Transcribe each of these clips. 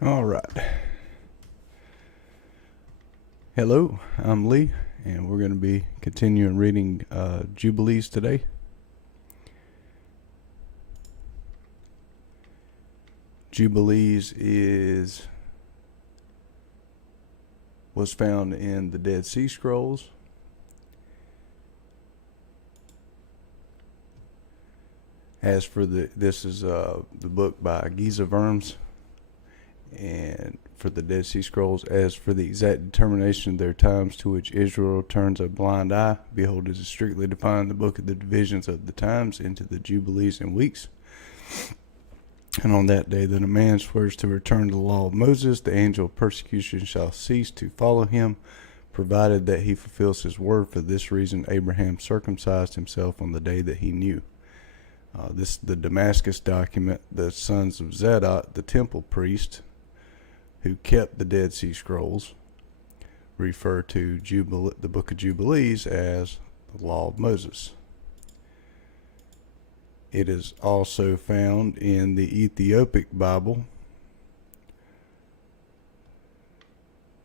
All right. Hello, I'm Lee, and we're going to be continuing reading Jubilees today. Jubilees was found in the Dead Sea Scrolls. As for this is the book by Giza Vermes, and for the Dead Sea Scrolls, as for the exact determination of their times to which Israel turns a blind eye, behold, it is strictly defined in the book of the divisions of the times into the Jubilees and weeks. And on that day that a man swears to return to the law of Moses, the angel of persecution shall cease to follow him, provided that he fulfills his word. For this reason Abraham circumcised himself on the day that he knew. The Damascus document, the sons of Zadok, the temple priest, who kept the Dead Sea Scrolls, refer to the book of Jubilees as the law of Moses. It is also found in the Ethiopic Bible,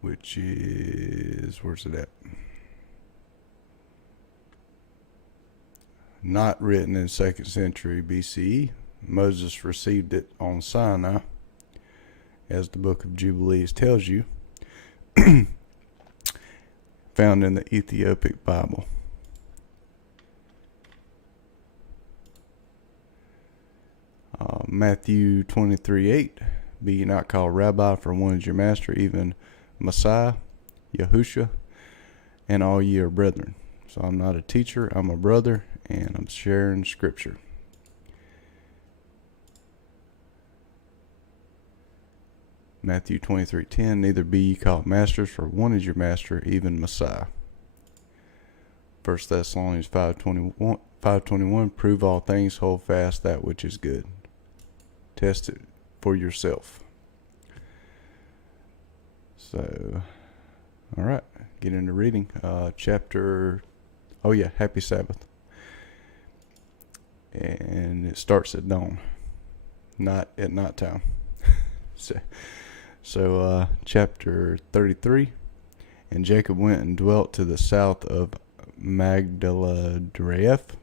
which is, where's it at? Not written in 2nd century BCE. Moses received it on Sinai, as the book of Jubilees tells you, found in the Ethiopic Bible. Matthew 23:8, be ye not called rabbi, for one is your master, even Messiah, Yahusha, and all ye are brethren. So I'm not a teacher, I'm a brother, and I'm sharing scripture. Matthew 23:10, neither be ye called masters, for one is your master, even Messiah. 1 Thessalonians 5:21, prove all things, hold fast that which is good. Test it for yourself. So, all right, get into reading. Happy Sabbath. And it starts at dawn, not at nighttime. So, chapter 33, and Jacob went and dwelt to the south of Magdala-Dreaph,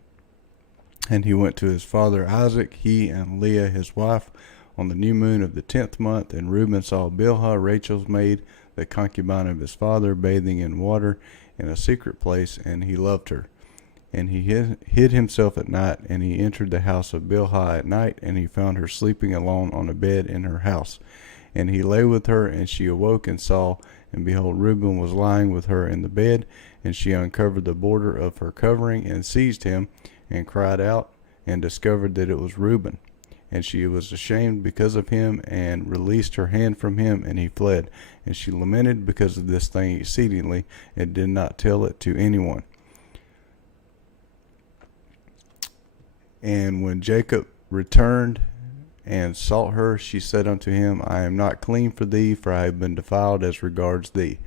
and he went to his father Isaac, he and Leah his wife, on the new moon of the 10th month. And Reuben saw Bilhah, Rachel's maid, the concubine of his father, bathing in water in a secret place, and he loved her. And he hid himself at night, and he entered the house of Bilhah at night, and he found her sleeping alone on a bed in her house. And he lay with her, and she awoke and saw, and behold, Reuben was lying with her in the bed. And she uncovered the border of her covering, and seized him, and cried out, and discovered that it was Reuben. And she was ashamed because of him, and released her hand from him, and he fled. And she lamented because of this thing exceedingly, and did not tell it to anyone. And when Jacob returned and sought her, she said unto him, I am not clean for thee, for I have been defiled as regards thee.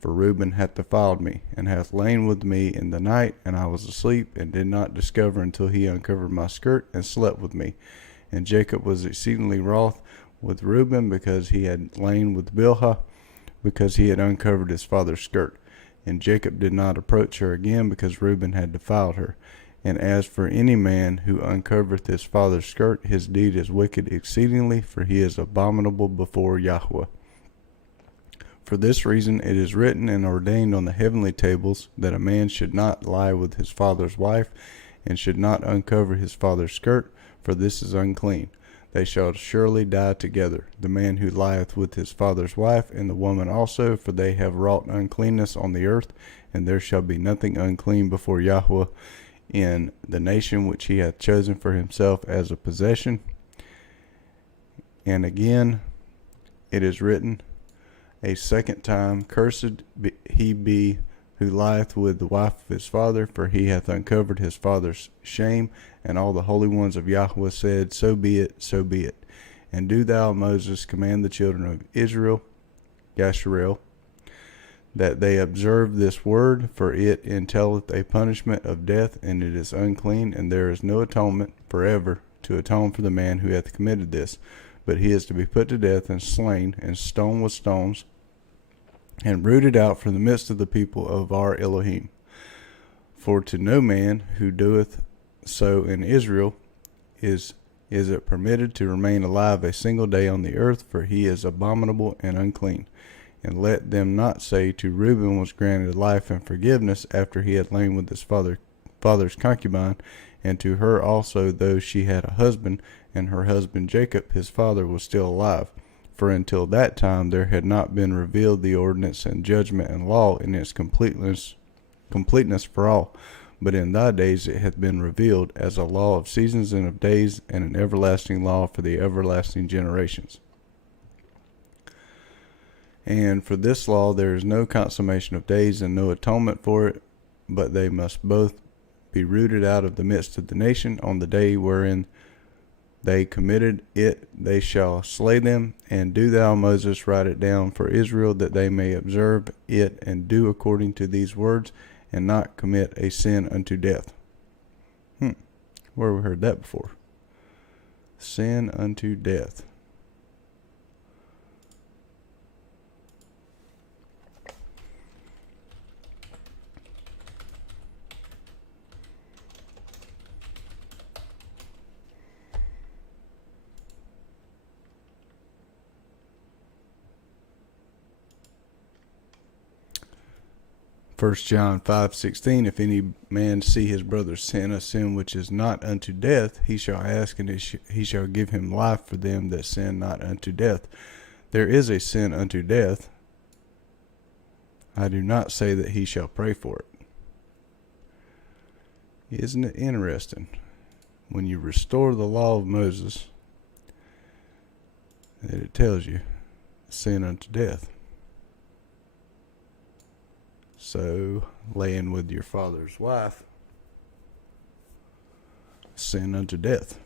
For Reuben hath defiled me, and hath lain with me in the night, and I was asleep, and did not discover until he uncovered my skirt, and slept with me. And Jacob was exceedingly wroth with Reuben, because he had lain with Bilhah, because he had uncovered his father's skirt. And Jacob did not approach her again, because Reuben had defiled her. And as for any man who uncovereth his father's skirt, his deed is wicked exceedingly, for he is abominable before Yahweh. For this reason it is written and ordained on the heavenly tables, that a man should not lie with his father's wife, and should not uncover his father's skirt, for this is unclean. They shall surely die together, the man who lieth with his father's wife, and the woman also, for they have wrought uncleanness on the earth, and there shall be nothing unclean before Yahweh in the nation which he hath chosen for himself as a possession. And again it is written a second time, cursed he be who lieth with the wife of his father, for he hath uncovered his father's shame. And all the holy ones of Yahweh said, so be it, so be it. And do thou, Moses, command the children of Israel, Yasharel, that they observe this word, for it entaileth a punishment of death, and it is unclean, and there is no atonement forever to atone for the man who hath committed this, but he is to be put to death and slain, and stoned with stones, and rooted out from the midst of the people of our Elohim. For to no man who doeth so in Israel is it permitted to remain alive a single day on the earth, for he is abominable and unclean. And let them not say, to Reuben was granted life and forgiveness after he had lain with his father's concubine, and to her also, though she had a husband, and her husband Jacob his father was still alive. For until that time there had not been revealed the ordinance and judgment and law in its completeness for all. But in thy days it hath been revealed as a law of seasons and of days, and an everlasting law for the everlasting generations. And for this law there is no consummation of days, and no atonement for it, but they must both be rooted out of the midst of the nation. On the day wherein they committed it, they shall slay them. And do thou, Moses, write it down for Israel, that they may observe it and do according to these words, and not commit a sin unto death. Where have we heard that before? Sin unto death. First John 5:16, if any man see his brother sin, a sin which is not unto death, he shall ask, and he shall give him life for them that sin not unto death. There is a sin unto death. I do not say that he shall pray for it. Isn't it interesting? When you restore the law of Moses, that it tells you sin unto death. So, laying with your father's wife, sin unto death.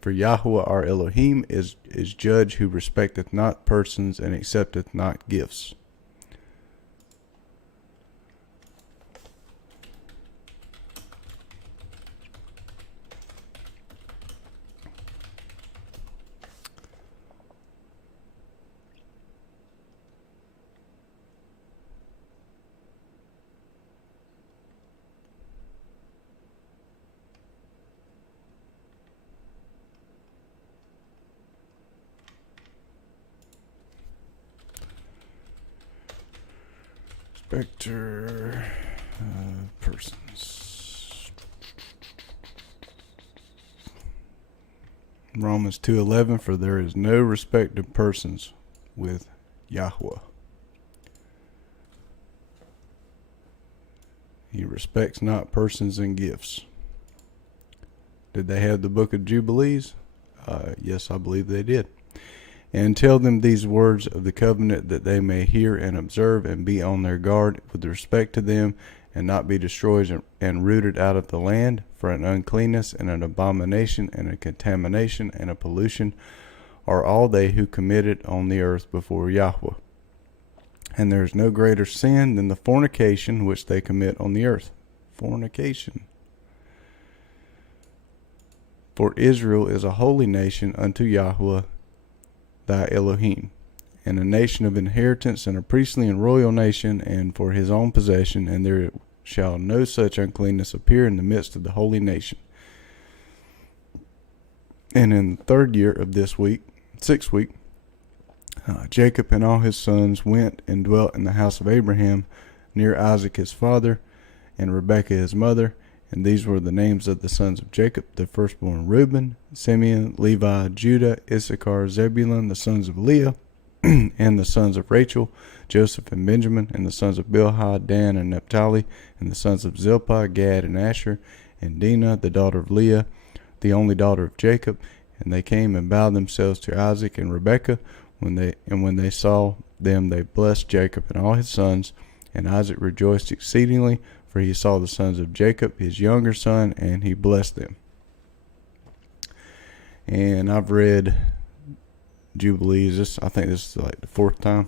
For Yahweh our Elohim is judge, who respecteth not persons and accepteth not gifts. Spectre persons. Romans 2:11, for there is no respect of persons with Yahweh. He respects not persons and gifts. Did they have the book of Jubilees? Yes, I believe they did. And tell them these words of the covenant, that they may hear and observe and be on their guard with respect to them, and not be destroyed and rooted out of the land. For an uncleanness and an abomination and a contamination and a pollution are all they who commit it on the earth before Yahweh. And there is no greater sin than the fornication which they commit on the earth. Fornication. For Israel is a holy nation unto Yahweh thy Elohim, and a nation of inheritance, and a priestly and royal nation, and for his own possession, and there shall no such uncleanness appear in the midst of the holy nation. And in the third year of this week, 6th week, Jacob and all his sons went and dwelt in the house of Abraham, near Isaac his father, and Rebekah his mother. And these were the names of the sons of Jacob, the firstborn: Reuben, Simeon, Levi, Judah, Issachar, Zebulun, the sons of Leah, and the sons of Rachel, Joseph and Benjamin, and the sons of Bilhah, Dan and Naphtali, and the sons of Zilpah, Gad and Asher, and Dinah, the daughter of Leah, the only daughter of Jacob. And they came and bowed themselves to Isaac and Rebekah. When they saw them, they blessed Jacob and all his sons. And Isaac rejoiced exceedingly, for he saw the sons of Jacob, his younger son, and he blessed them. And I've read Jubilees. I think this is like the 4th time.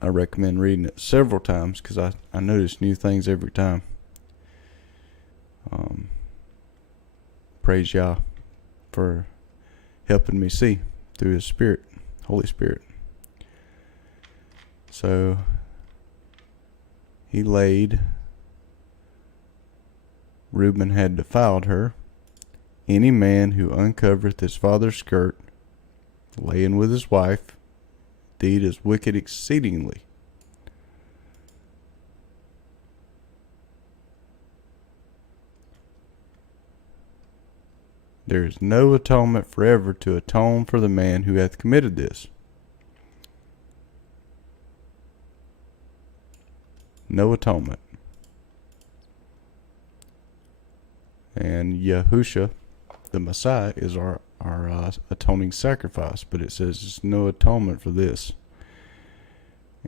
I recommend reading it several times, because I notice new things every time. Praise Yah for helping me see through his Spirit, Holy Spirit. So he laid. Reuben had defiled her. Any man who uncovereth his father's skirt, laying with his wife, indeed is wicked exceedingly. There is no atonement forever to atone for the man who hath committed this. No atonement. And Yahusha, the Messiah, is our atoning sacrifice. But it says there's no atonement for this.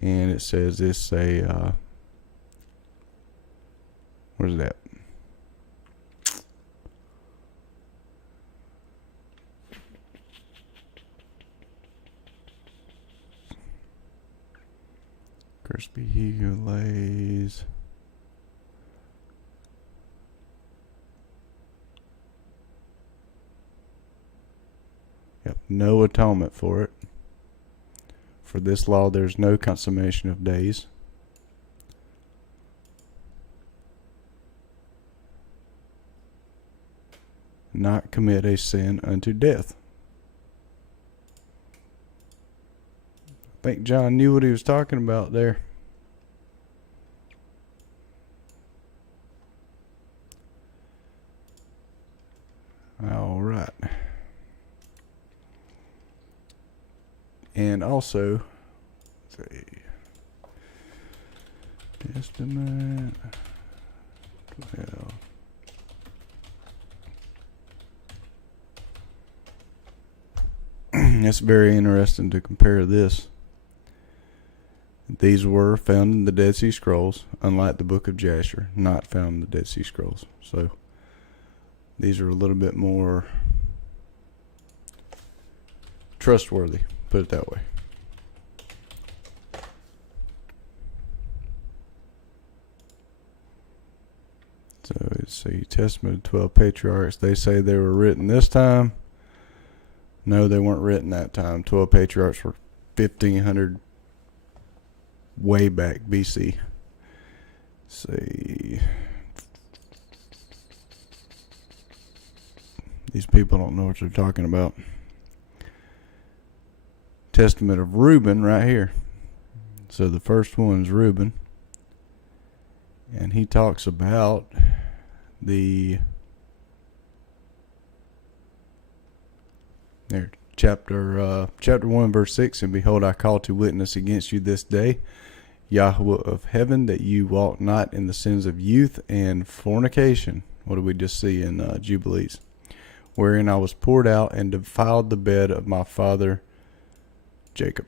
And it says it's a, where's that? Cursed be he who lays. Yep, no atonement for it. For this law there's no consummation of days. Not commit a sin unto death. I think John knew what he was talking about there. All right. And also, let's see, Testament 12. It's very interesting to compare this. These were found in the Dead Sea Scrolls, unlike the Book of Jasher, not found in the Dead Sea Scrolls. So these are a little bit more trustworthy, put it that way. So it's the Testament of 12 Patriarchs. They say they were written this time. No, they weren't written that time. 12 Patriarchs were 1500 way back BC. Let's see. These people don't know what they're talking about. Testament of Reuben right here. So the first one is Reuben. And he talks about the chapter 1 verse 6, and behold, I call to witness against you this day, Yahweh of heaven, that you walk not in the sins of youth and fornication. What did we just see in Jubilees? Wherein I was poured out and defiled the bed of my father Jacob.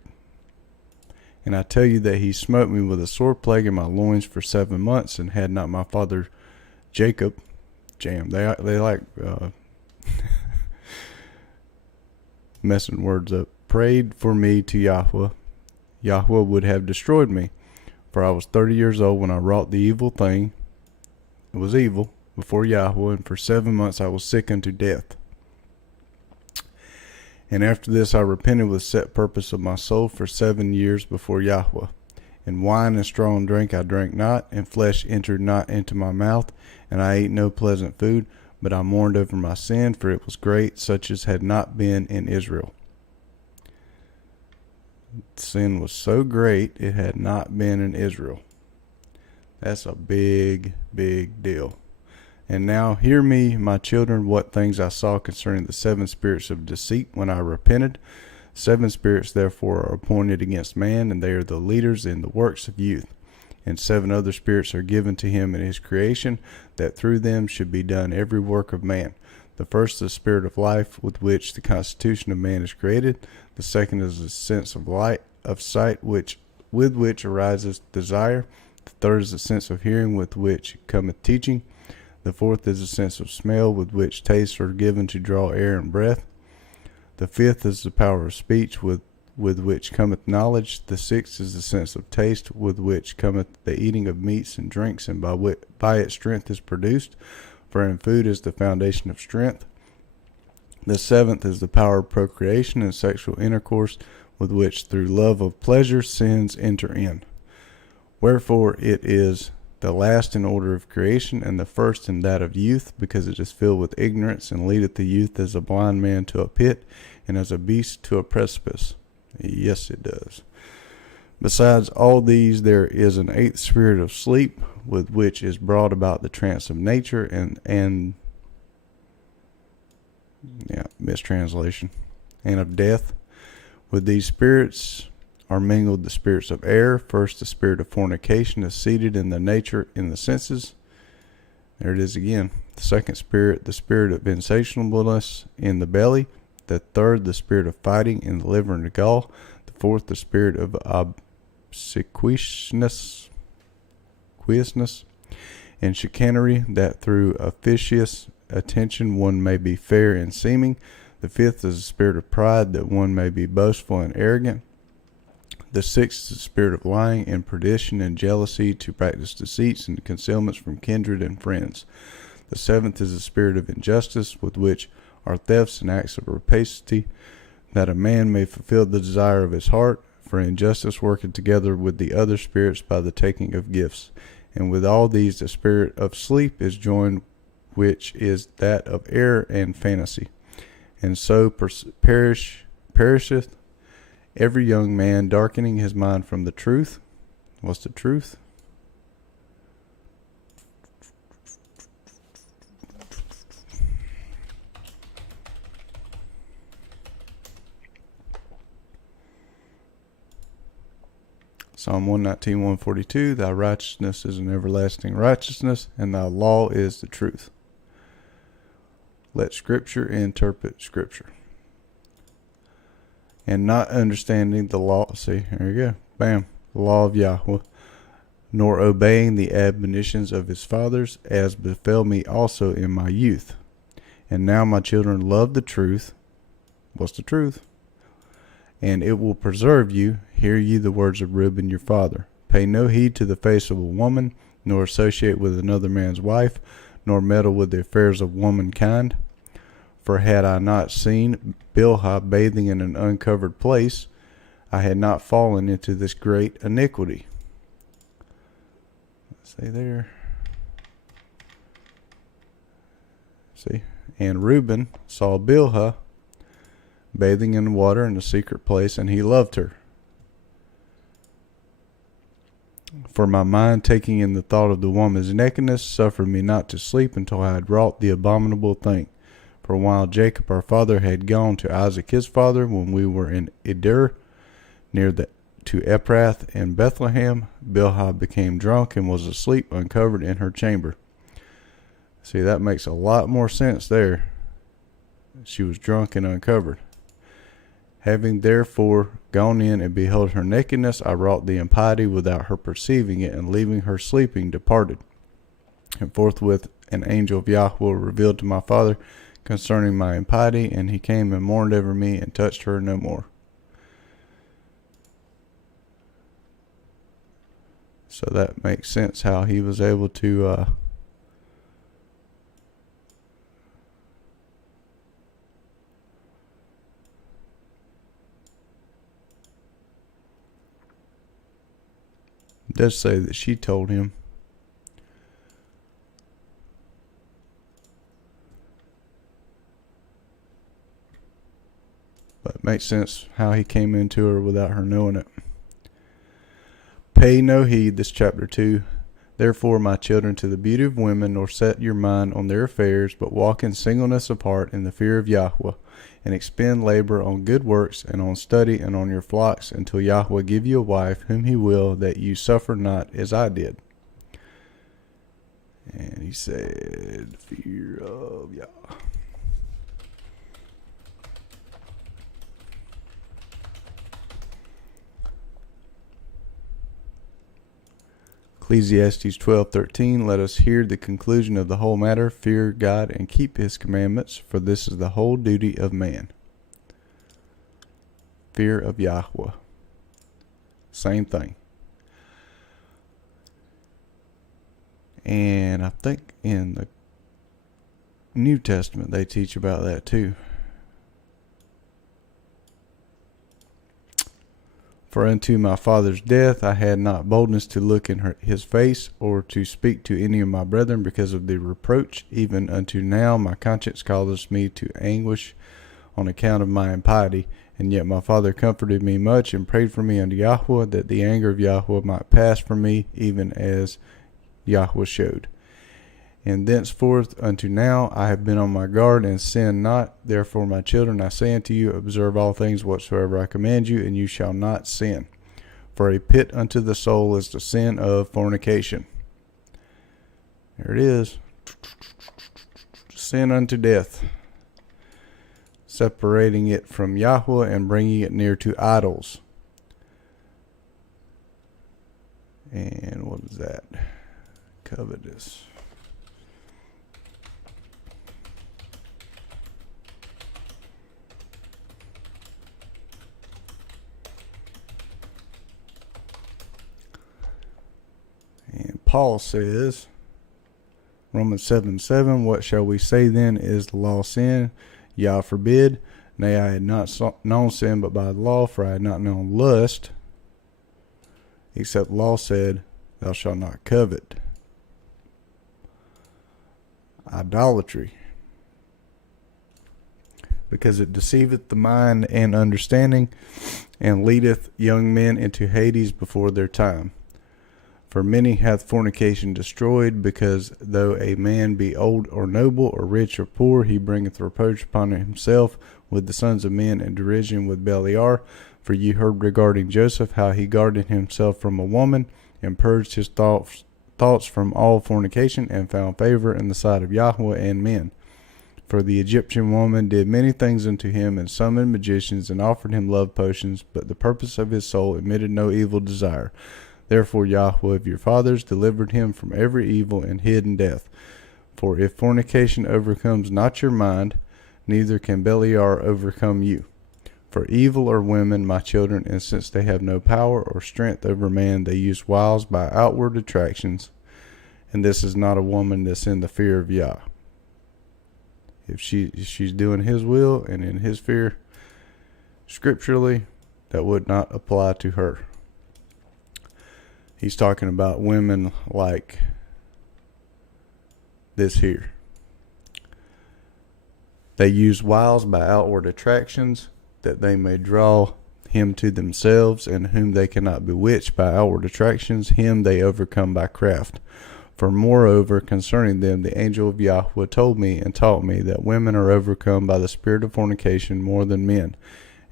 And I tell you that he smote me with a sore plague in my loins for 7 months, and had not my father Jacob, they like messing words up, prayed for me to Yahweh, Yahweh would have destroyed me. For I was 30 years old when I wrought the evil thing. It was evil before Yahweh, and for 7 months I was sick unto death. And after this I repented with set purpose of my soul for 7 years before Yahweh. And wine and strong drink I drank not, and flesh entered not into my mouth, and I ate no pleasant food, but I mourned over my sin, for it was great, such as had not been in Israel. Sin was so great, it had not been in Israel. That's a big, big deal. And now hear me, my children, what things I saw concerning the 7 spirits of deceit when I repented. 7 spirits therefore are appointed against man, and they are the leaders in the works of youth. And 7 other spirits are given to him in his creation, that through them should be done every work of man. The first is the spirit of life, with which the constitution of man is created. The second is the sense of light, of sight, with which arises desire. The third is the sense of hearing, with which cometh teaching. The fourth is the sense of smell, with which tastes are given to draw air and breath. The fifth is the power of speech, with which cometh knowledge. The sixth is the sense of taste, with which cometh the eating of meats and drinks, and by it strength is produced. For in food is the foundation of strength. The seventh is the power of procreation and sexual intercourse, with which through love of pleasure sins enter in. Wherefore it is the last in order of creation, and the first in that of youth, because it is filled with ignorance, and leadeth the youth as a blind man to a pit, and as a beast to a precipice. Yes, it does. Besides all these, there is an eighth spirit of sleep, with which is brought about the trance of nature, and mistranslation, and of death. With these spirits are mingled the spirits of air. First, the spirit of fornication is seated in the nature in the senses. There it is again. The second spirit, the spirit of insatiableness in the belly. The third, the spirit of fighting in the liver and the gall. The fourth, the spirit of obsequiousness and chicanery, that through officious attention one may be fair in seeming. The fifth is the spirit of pride, that one may be boastful and arrogant. The sixth is the spirit of lying and perdition and jealousy, to practice deceits and concealments from kindred and friends. The seventh is the spirit of injustice, with which are thefts and acts of rapacity, that a man may fulfill the desire of his heart. For injustice worketh together with the other spirits by the taking of gifts. And with all these the spirit of sleep is joined, which is that of error and fantasy. And so perisheth every young man, darkening his mind from the truth. What's the truth? Psalm 119, 142, thy righteousness is an everlasting righteousness, and thy law is the truth. Let Scripture interpret Scripture. And not understanding the law, see, there you go, bam, the law of Yahweh, nor obeying the admonitions of his fathers, as befell me also in my youth. And now my children love the truth. What's the truth? And it will preserve you. Hear ye the words of Reuben your father. Pay no heed to the face of a woman, nor associate with another man's wife, nor meddle with the affairs of womankind. For had I not seen Bilhah bathing in an uncovered place, I had not fallen into this great iniquity. Let's say there. See, and Reuben saw Bilhah bathing in water in a secret place, and he loved her. For my mind, taking in the thought of the woman's nakedness, suffered me not to sleep until I had wrought the abominable thing. For while Jacob our father had gone to Isaac his father, when we were in Edir, near to Ephrath and Bethlehem, Bilhah became drunk and was asleep uncovered in her chamber. See, that makes a lot more sense there. She was drunk and uncovered. Having therefore gone in and beheld her nakedness, I wrought the impiety without her perceiving it, and leaving her sleeping, departed. And forthwith an angel of Yahweh revealed to my father concerning my impiety, and he came and mourned over me, and touched her no more. So that makes sense how he was able to it does say that she told him. But it makes sense how he came into her without her knowing it. Pay no heed, this chapter 2. Therefore, my children, to the beauty of women, nor set your mind on their affairs, but walk in singleness apart in the fear of Yahweh, and expend labor on good works, and on study, and on your flocks, until Yahweh give you a wife, whom he will, that you suffer not as I did. And he said, fear of Yah. Ecclesiastes 12:13, let us hear the conclusion of the whole matter. Fear God and keep his commandments, for this is the whole duty of man. Fear of Yahweh. Same thing. And I think in the New Testament they teach about that too. For unto my father's death I had not boldness to look in his face, or to speak to any of my brethren because of the reproach. Even unto now my conscience causes me to anguish on account of my impiety. And yet my father comforted me much, and prayed for me unto Yahweh, that the anger of Yahweh might pass from me, even as Yahweh showed. And thenceforth unto now I have been on my guard, and sinned not. Therefore, my children, I say unto you, observe all things whatsoever I command you, and you shall not sin. For a pit unto the soul is the sin of fornication. There it is. Sin unto death. Separating it from Yahweh and bringing it near to idols. And what is that? Covetous. And Paul says, Romans 7:7, what shall we say then? Is the law sin? Yah forbid. Nay, I had not known sin but by the law, for I had not known lust, except the law said, thou shalt not covet. Idolatry. Because it deceiveth the mind and understanding, and leadeth young men into Hades before their time. For many hath fornication destroyed, because though a man be old or noble, or rich or poor, he bringeth reproach upon himself with the sons of men, and derision with Beor. For ye heard regarding Joseph, how he guarded himself from a woman, and purged his thoughts from all fornication, and found favor in the sight of Yahweh and men. For the Egyptian woman did many things unto him, and summoned magicians, and offered him love potions, but the purpose of his soul admitted no evil desire. Therefore Yahweh of your fathers delivered him from every evil, and hid in death. For if fornication overcomes not your mind, neither can Beor overcome you. For evil are women, my children, and since they have no power or strength over man, they use wiles by outward attractions. And this is not a woman that's in the fear of Yah. If she's doing his will and in his fear, scripturally, that would not apply to her. He's talking about women like this here. They use wiles by outward attractions, that they may draw him to themselves, and whom they cannot bewitch by outward attractions, him they overcome by craft. For moreover, concerning them, the angel of Yahweh told me and taught me that women are overcome by the spirit of fornication more than men.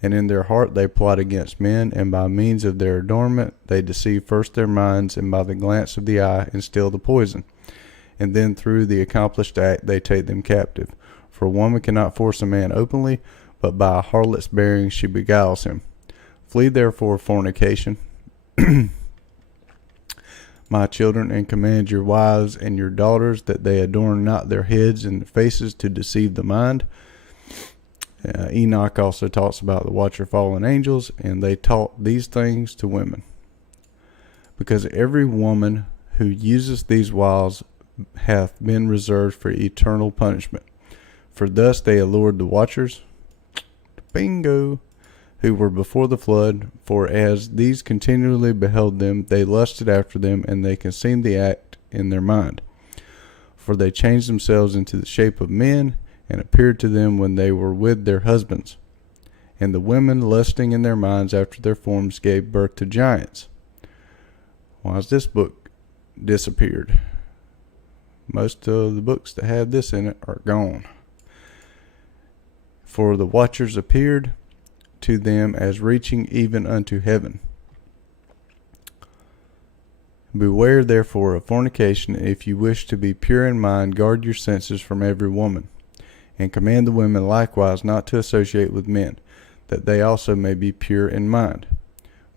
And in their heart they plot against men, and by means of their adornment they deceive first their minds, and by the glance of the eye instill the poison. And then through the accomplished act they take them captive. For a woman cannot force a man openly, but by a harlot's bearing she beguiles him. Flee therefore fornication, my children, and command your wives and your daughters that they adorn not their heads and their faces to deceive the mind. Enoch also talks about the watcher fallen angels, and they taught these things to women. Because every woman who uses these wiles hath been reserved for eternal punishment. For thus they allured the watchers, bingo, who were before the flood. For as these continually beheld them, they lusted after them, and they conceived the act in their mind. For they changed themselves into the shape of men, and appeared to them when they were with their husbands. And the women, lusting in their minds after their forms, gave birth to giants. Why has this book disappeared? Most of the books that have this in it are gone. For the watchers appeared to them as reaching even unto heaven. Beware therefore of fornication. If you wish to be pure in mind, guard your senses from every woman. And command the women likewise not to associate with men, that they also may be pure in mind.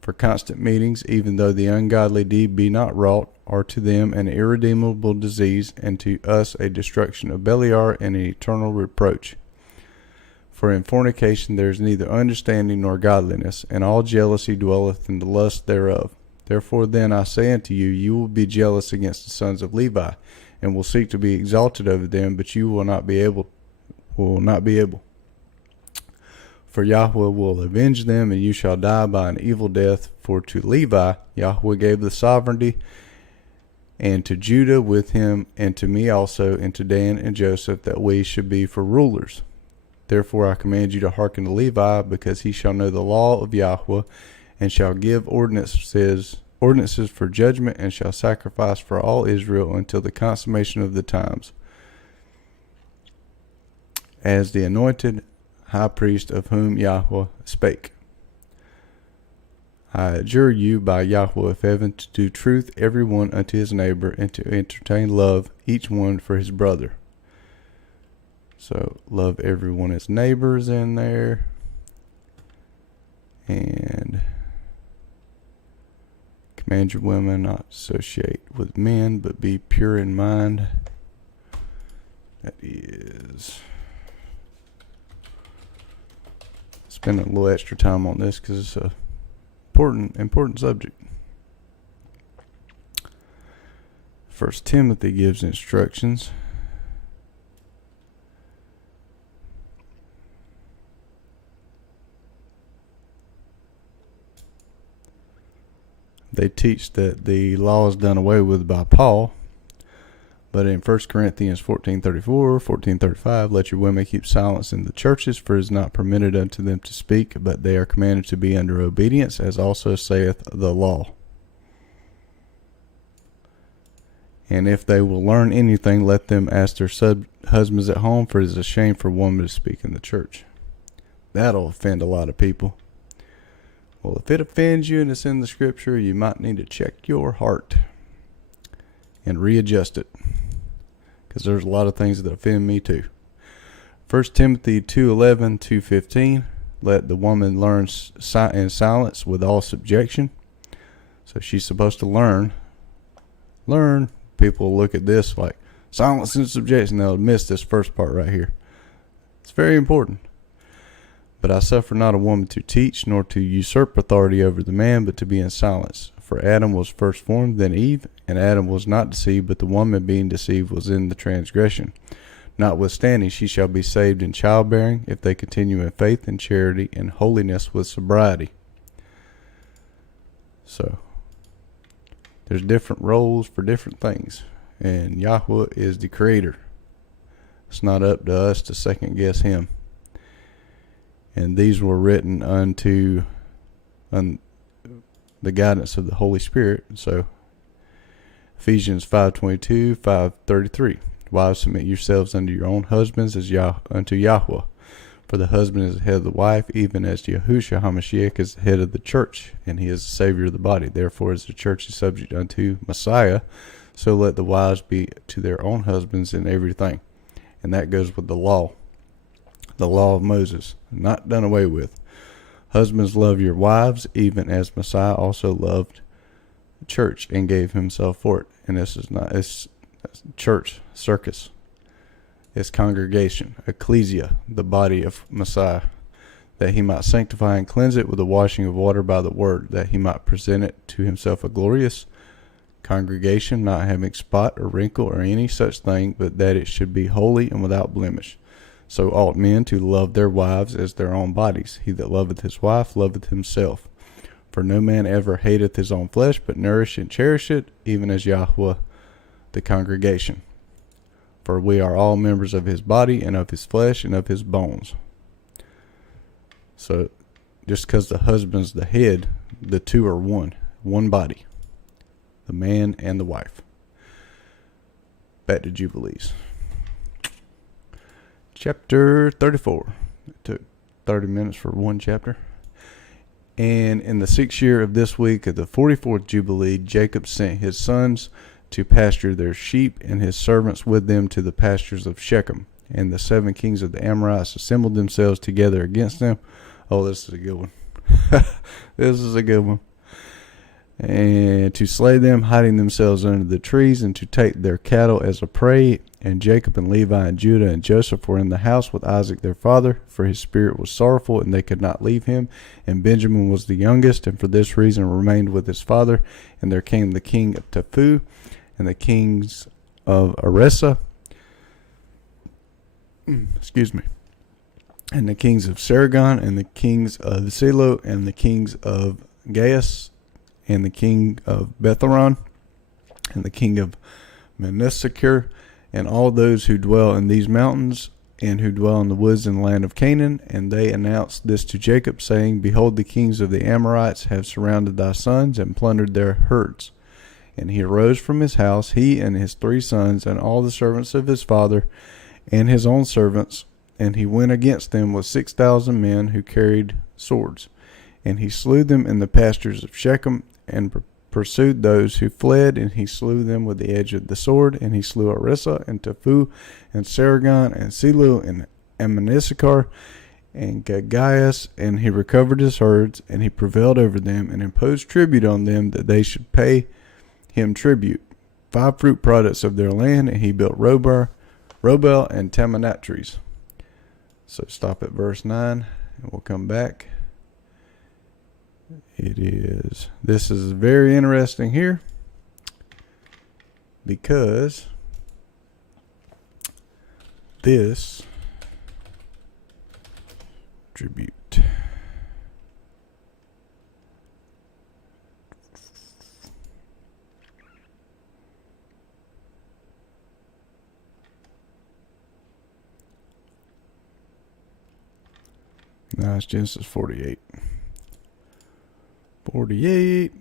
For constant meetings, even though the ungodly deed be not wrought, are to them an irredeemable disease, and to us a destruction of Beor and an eternal reproach. For in fornication there is neither understanding nor godliness, and all jealousy dwelleth in the lust thereof. Therefore then I say unto you, you will be jealous against the sons of Levi, and will seek to be exalted over them, but you will not be able. For Yahweh will avenge them, and you shall die by an evil death. For to Levi Yahweh gave the sovereignty, and to Judah with him, and to me also, and to Dan and Joseph, that we should be for rulers. Therefore I command you to hearken to Levi, because he shall know the law of Yahweh, and shall give ordinances for judgment, and shall sacrifice for all Israel until the consummation of the times, as the anointed high priest of whom Yahweh spake. I adjure you by Yahweh of heaven to do truth every one unto his neighbor, and to entertain love each one for his brother. So love everyone as neighbors in there. And command your women not to associate with men, but be pure in mind. That is... Spend a little extra time on this because it's a important subject. First Timothy gives instructions. They teach that the law is done away with by Paul. But in 1 Corinthians 14:34, 14:35, let your women keep silence in the churches, for it is not permitted unto them to speak, but they are commanded to be under obedience, as also saith the law. And if they will learn anything, let them ask their husbands at home, for it is a shame for a woman to speak in the church. That'll offend a lot of people. Well, if it offends you and it's in the scripture, you might need to check your heart and readjust it, because there's a lot of things that offend me too. 1 Timothy 2:11, 2:15, let the woman learn in silence with all subjection. So she's supposed to learn. People look at this like silence and subjection. They'll miss this first part right here. It's very important. But I suffer not a woman to teach, nor to usurp authority over the man, but to be in silence. For Adam was first formed, then Eve, and Adam was not deceived, but the woman being deceived was in the transgression. Notwithstanding, she shall be saved in childbearing, if they continue in faith and charity and holiness with sobriety. So, there's different roles for different things, and Yahweh is the creator. It's not up to us to second guess him. And these were written unto the guidance of the Holy Spirit. So Ephesians 5:22, 5:33. Wives, submit yourselves unto your own husbands as unto Yahweh. For the husband is the head of the wife, even as Yahushua HaMashiach is the head of the church, and he is the Savior of the body. Therefore, as the church is subject unto Messiah, so let the wives be to their own husbands in everything. And that goes with the law of Moses, not done away with. Husbands, love your wives, even as Messiah also loved the church and gave himself for it. And this is not, it's church, circus. It's congregation, ecclesia, the body of Messiah, that he might sanctify and cleanse it with the washing of water by the word, that he might present it to himself a glorious congregation, not having spot or wrinkle or any such thing, but that it should be holy and without blemish. So ought men to love their wives as their own bodies. He that loveth his wife loveth himself. For no man ever hateth his own flesh, but nourish and cherish it, even as Yahweh the congregation. For we are all members of his body, and of his flesh, and of his bones. So just because the husband's the head, the two are one body. The man and the wife. Back to Jubilees. Chapter 34. It took 30 minutes for one chapter. And in the 6th year of this week of the 44th Jubilee, Jacob sent his sons to pasture their sheep, and his servants with them to the pastures of Shechem. And the 7 kings of the Amorites assembled themselves together against them. Oh, this is a good one. This is a good one. And to slay them, hiding themselves under the trees, and to take their cattle as a prey. And Jacob and Levi and Judah and Joseph were in the house with Isaac their father, for his spirit was sorrowful, and they could not leave him. And Benjamin was the youngest, and for this reason remained with his father. And there came the king of Tephu, and the kings of Aresa, excuse me, and the kings of Sargon, and the kings of Silo, and the kings of Gaius, and the king of Betharon, and the king of Menasachir, and all those who dwell in these mountains, and who dwell in the woods in the land of Canaan. And they announced this to Jacob, saying, Behold, the kings of the Amorites have surrounded thy sons, and plundered their herds. And he arose from his house, he and his 3 sons, and all the servants of his father, and his own servants, and he went against them with 6,000 men who carried swords. And he slew them in the pastures of Shechem, and pursued those who fled, and he slew them with the edge of the sword. And he slew Arissa, and Tephu, and Sargon, and Silo, and Ammonissachar, and Gaius, and he recovered his herds, and he prevailed over them, and imposed tribute on them, that they should pay him tribute, 5 fruit products of their land. And he built Robel and Tamanat trees. So stop at verse 9, and we'll come back. This is very interesting here, because this tribute. No, it's Genesis 48. 48.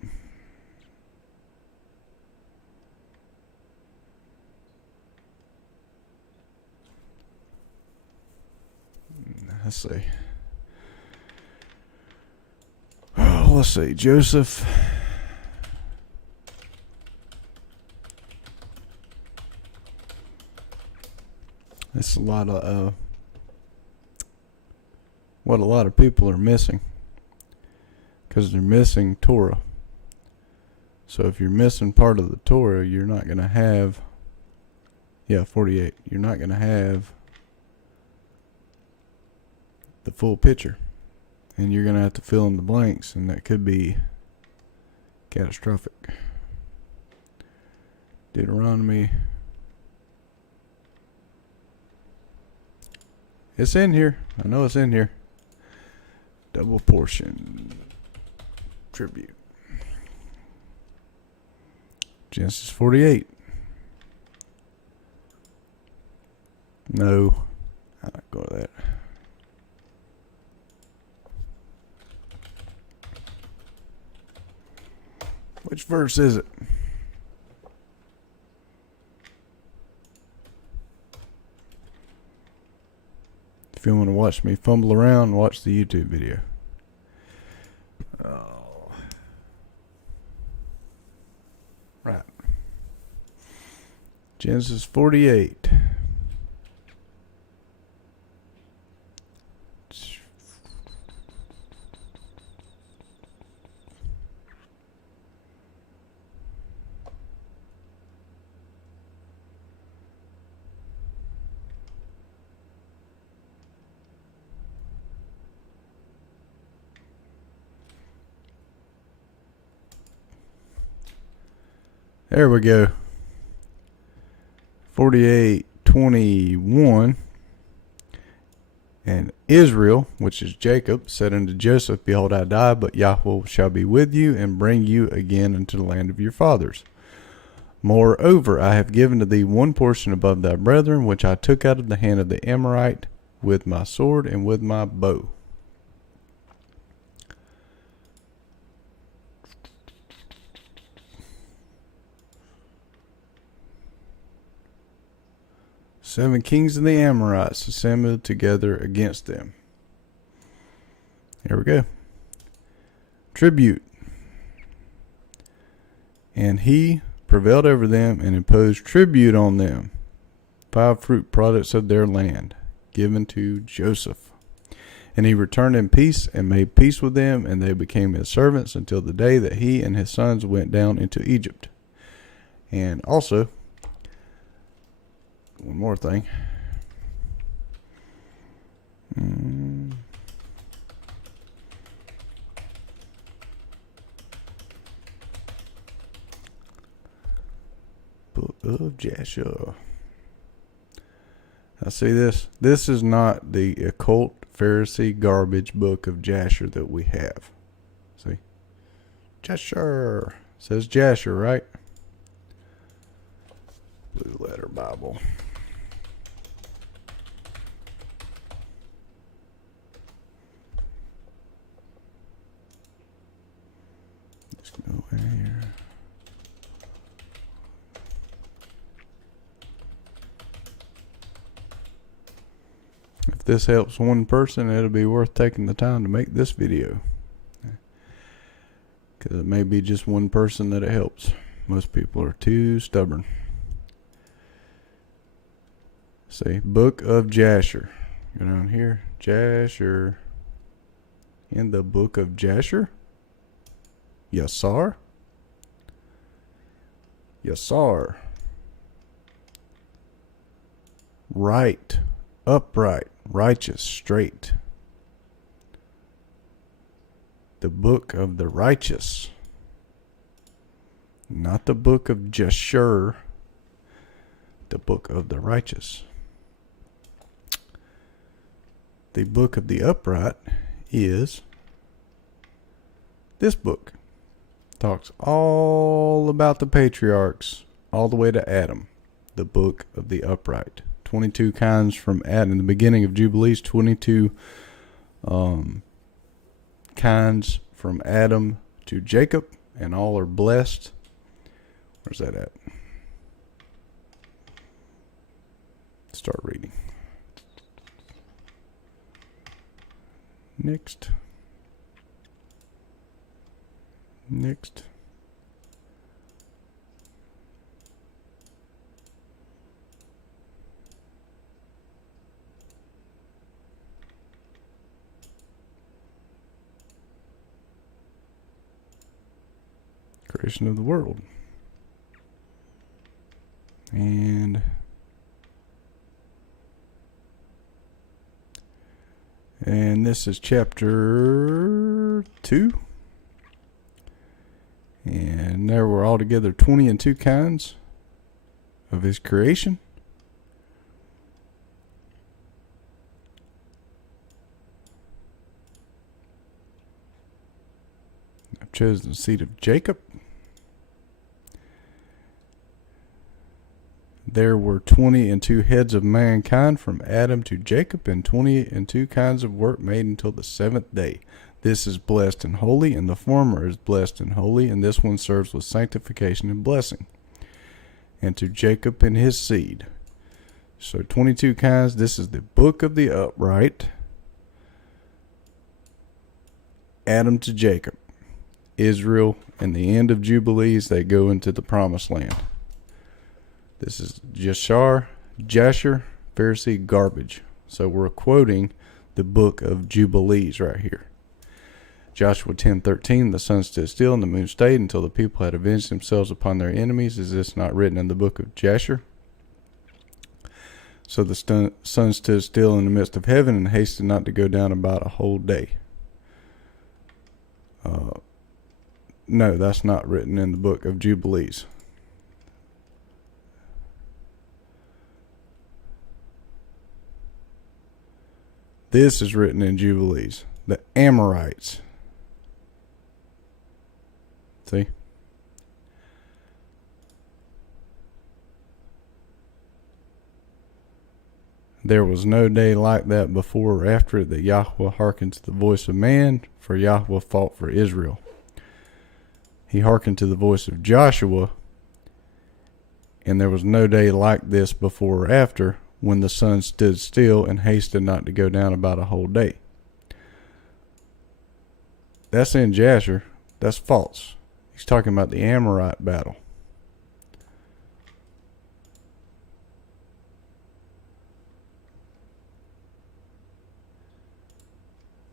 Let's see. Oh, let's see. Joseph. It's a lot of what a lot of people are missing, because they're missing Torah. So if you're missing part of the Torah, you're not going to have 48. You're not going to have the full picture, and you're going to have to fill in the blanks, and that could be catastrophic. Deuteronomy. It's in here. I know it's in here. Double portion tribute. Genesis 48. No, I'm not going to that. Which verse is it? If you want to watch me fumble around, watch the YouTube video. Oh. Right. Genesis 48. There we go. 48:21. And Israel, which is Jacob, said unto Joseph, Behold, I die, but Yahweh shall be with you, and bring you again into the land of your fathers. Moreover, I have given to thee one portion above thy brethren, which I took out of the hand of the Amorite with my sword and with my bow. Seven kings of the Amorites assembled together against them. Here we go. Tribute. And he prevailed over them and imposed tribute on them, 5 fruit products of their land, given to Joseph. And he returned in peace and made peace with them, and they became his servants until the day that he and his sons went down into Egypt. And also, one more thing. Book of Jasher. Now see this. This is not the occult Pharisee garbage book of Jasher that we have. See? Jasher. Says Jasher, right? Blue Letter Bible. Let's go in here. If this helps one person, it'll be worth taking the time to make this video. Because it may be just one person that it helps. Most people are too stubborn. See, Book of Jasher. Go down here. Jasher. In the Book of Jasher? Yasar? Yasar. Right. Upright. Righteous. Straight. The Book of the Righteous. Not the Book of Jasher. The Book of the Righteous. The Book of the Upright is this book. Talks all about the patriarchs all the way to Adam. The Book of the Upright. 22 kinds from Adam. In the beginning of Jubilees, 22 kinds from Adam to Jacob, and all are blessed. Where's that at? Start reading. Next. Next. Creation of the world. And this is chapter 2. And there were altogether 22 kinds of his creation. I've chosen the seed of Jacob. There were 22 heads of mankind from Adam to Jacob, and 22 kinds of work made until the seventh day. This is blessed and holy, and the former is blessed and holy, and this one serves with sanctification and blessing. And to Jacob and his seed. So 22 kinds. This is the Book of the Upright. Adam to Jacob. Israel, and the end of Jubilees, they go into the promised land. This is Jasher, Pharisee garbage. So we're quoting the Book of Jubilees right here. Joshua 10:13, the sun stood still and the moon stayed until the people had avenged themselves upon their enemies. Is this not written in the book of Jasher? So the sun stood still in the midst of heaven and hasted not to go down about a whole day. No, that's not written in the book of Jubilees. This is written in Jubilees. The Amorites. See? There was no day like that before or after it that Yahweh hearkened to the voice of man, for Yahweh fought for Israel. He hearkened to the voice of Joshua, and there was no day like this before or after, when the sun stood still and hasted not to go down about a whole day. That's in Jasher. That's false. He's talking about the Amorite battle.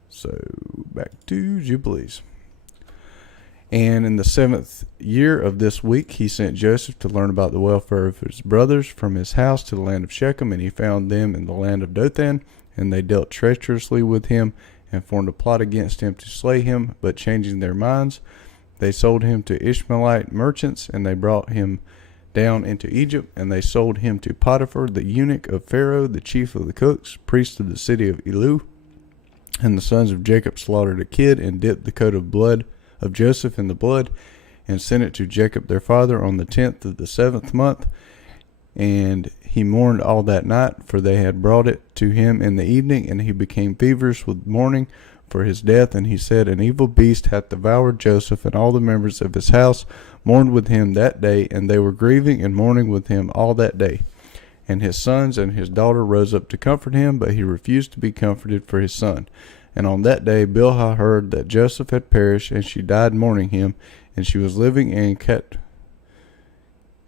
So back to Jubilees. And in the 7th year of this week, he sent Joseph to learn about the welfare of his brothers from his house to the land of Shechem, and he found them in the land of Dothan, and they dealt treacherously with him and formed a plot against him to slay him, but changing their minds, they sold him to Ishmaelite merchants, and they brought him down into Egypt, and they sold him to Potiphar, the eunuch of Pharaoh, the chief of the cooks, priest of the city of Elu. And the sons of Jacob slaughtered a kid and dipped the coat of blood of Joseph in the blood and sent it to Jacob their father on the 10th of the 7th month. And he mourned all that night, for they had brought it to him in the evening, and he became feverish with mourning for his death. And he said, An evil beast hath devoured Joseph, and all the members of his house mourned with him that day, and they were grieving and mourning with him all that day. And his sons and his daughter rose up to comfort him, but he refused to be comforted for his son. And on that day Bilhah heard that Joseph had perished, and she died mourning him, and she was living in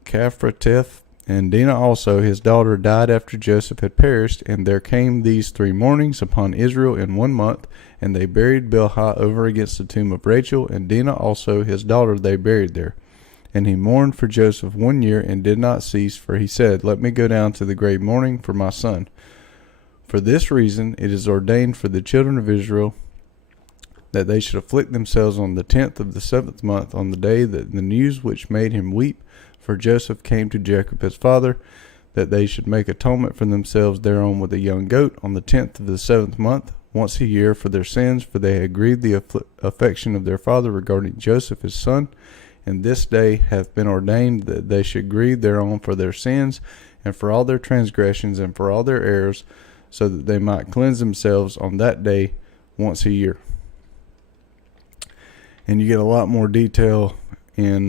Caphrateth. And Dinah also, his daughter, died after Joseph had perished. And there came these 3 mournings upon Israel in 1 month, and they buried Bilhah over against the tomb of Rachel, and Dinah also, his daughter, they buried there. And he mourned for Joseph 1 year, and did not cease, for he said, Let me go down to the grave mourning for my son. For this reason it is ordained for the children of Israel that they should afflict themselves on the 10th of the 7th month, on the day that the news which made him weep for Joseph came to Jacob his father, that they should make atonement for themselves thereon with a young goat on the 10th of the 7th month, once a year, for their sins, for they had grieved the affection of their father regarding Joseph his son. And this day hath been ordained that they should grieve thereon for their sins, and for all their transgressions, and for all their errors, so that they might cleanse themselves on that day once a year. And you get a lot more detail in,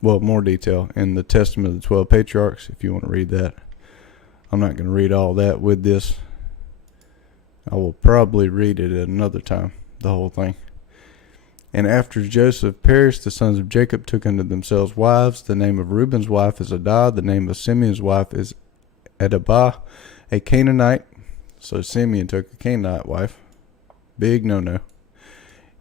more detail in the Testament of the 12 Patriarchs, if you want to read that. I'm not going to read all that with this. I will probably read it at another time, the whole thing. And after Joseph perished, the sons of Jacob took unto themselves wives. The name of Reuben's wife is Adah. The name of Simeon's wife is Adabah, a Canaanite. So Simeon took a Canaanite wife. Big no-no.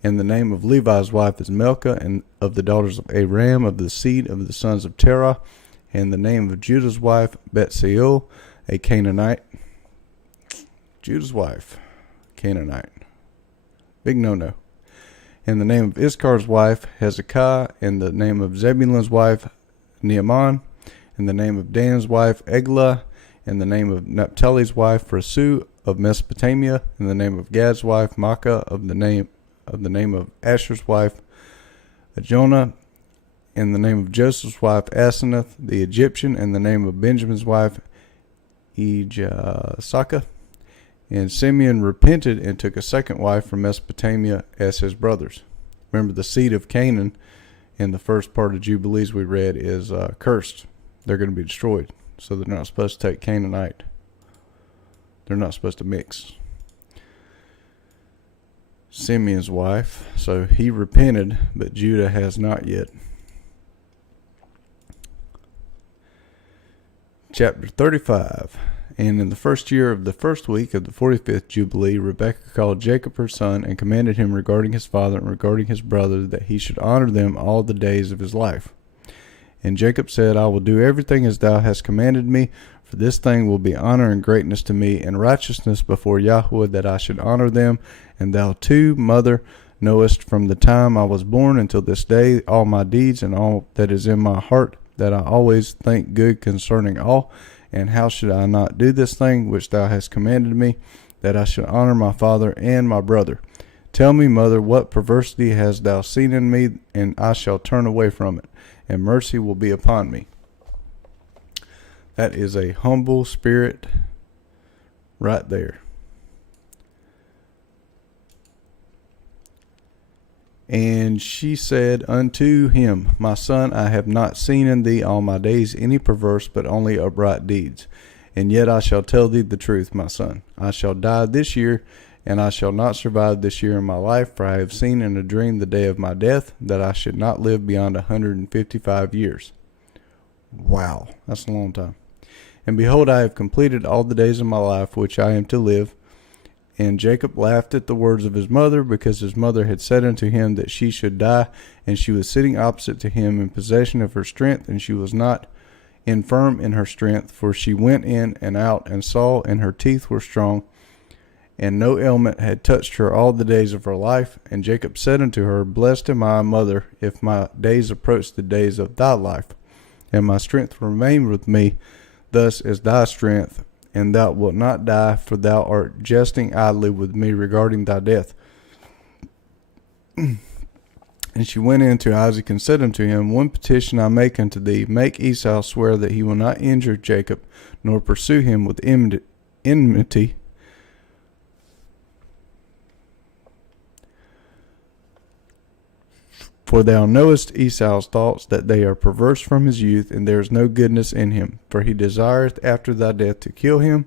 And the name of Levi's wife is Melchah, and of the daughters of Aram, of the seed of the sons of Terah. And the name of Judah's wife, Betseol, a Canaanite. Judah's wife, Canaanite. Big no-no. And the name of Issachar's wife, Hezekiah, and the name of Zebulun's wife, Naaman, and the name of Dan's wife, Eglah, and the name of Naphtali's wife, Rasu of Mesopotamia, and the name of Gad's wife, Maacah, of the name of Asher's wife, Jonah, and the name of Joseph's wife, Asenath the Egyptian, and the name of Benjamin's wife, Ijasaka. And Simeon repented and took a second wife from Mesopotamia as his brothers. Remember, the seed of Canaan in the first part of Jubilees we read is cursed. They're going to be destroyed. So they're not supposed to take Canaanite. They're not supposed to mix. Simeon's wife, so he repented, but Judah has not yet. Chapter 35. And in the first year of the first week of the 45th Jubilee, Rebekah called Jacob her son, and commanded him regarding his father and regarding his brother, that he should honor them all the days of his life. And Jacob said, I will do everything as thou hast commanded me, for this thing will be honor and greatness to me, and righteousness before Yahweh, that I should honor them. And thou too, mother, knowest from the time I was born until this day all my deeds and all that is in my heart, that I always think good concerning all. And how should I not do this thing which thou hast commanded me, that I should honor my father and my brother? Tell me, mother, what perversity hast thou seen in me, and I shall turn away from it, and mercy will be upon me. That is a humble spirit right there. And she said unto him, My son, I have not seen in thee all my days any perverse, but only upright deeds. And yet I shall tell thee the truth, my son. I shall die this year, and I shall not survive this year in my life, for I have seen in a dream the day of my death, that I should not live beyond 155 years. Wow, that's a long time. And behold, I have completed all the days of my life which I am to live. And Jacob laughed at the words of his mother, because his mother had said unto him that she should die. And she was sitting opposite to him in possession of her strength, and she was not infirm in her strength, for she went in and out and saw, and her teeth were strong, and no ailment had touched her all the days of her life. And Jacob said unto her, Blessed am I, mother, if my days approach the days of thy life, and my strength remain with me, thus as thy strength and thou wilt not die, for thou art jesting idly with me regarding thy death. And she went in to Isaac and said unto him, One petition I make unto thee, make Esau swear that he will not injure Jacob, nor pursue him with enmity. For thou knowest Esau's thoughts, that they are perverse from his youth, and there is no goodness in him. For he desireth after thy death to kill him.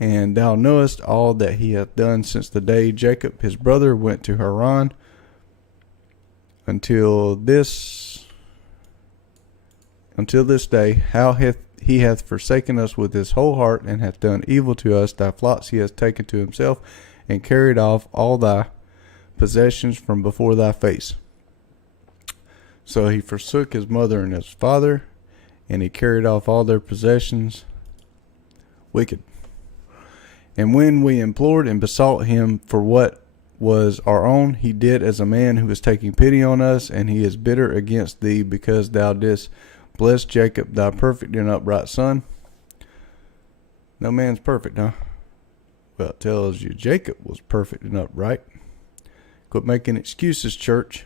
And thou knowest all that he hath done since the day Jacob his brother went to Haran, until this day, how he hath forsaken us with his whole heart, and hath done evil to us. Thy flocks he hath taken to himself, and carried off all thy possessions from before thy face. So he forsook his mother and his father, and he carried off all their possessions. Wicked. And when we implored and besought him for what was our own, he did as a man who was taking pity on us, and he is bitter against thee, because thou didst bless Jacob, thy perfect and upright son. No man's perfect, huh? Well, it tells you Jacob was perfect and upright. Quit making excuses, church.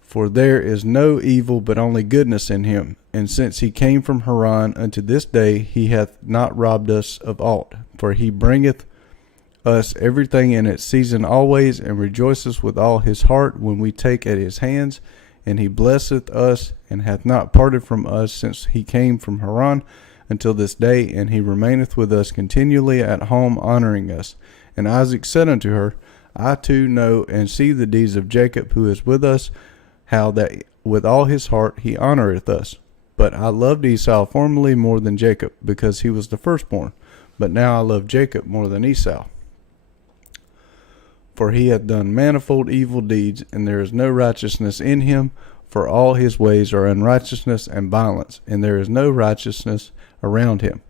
For there is no evil, but only goodness in him. And since he came from Haran unto this day, he hath not robbed us of aught. For he bringeth us everything in its season always, and rejoiceth with all his heart when we take at his hands. And he blesseth us, and hath not parted from us since he came from Haran until this day. And he remaineth with us continually at home, honoring us. And Isaac said unto her, I too know and see the deeds of Jacob, who is with us, how that with all his heart he honoreth us. But I loved Esau formerly more than Jacob, because he was the firstborn. But now I love Jacob more than Esau. For he hath done manifold evil deeds, and there is no righteousness in him. For all his ways are unrighteousness and violence, and there is no righteousness around him.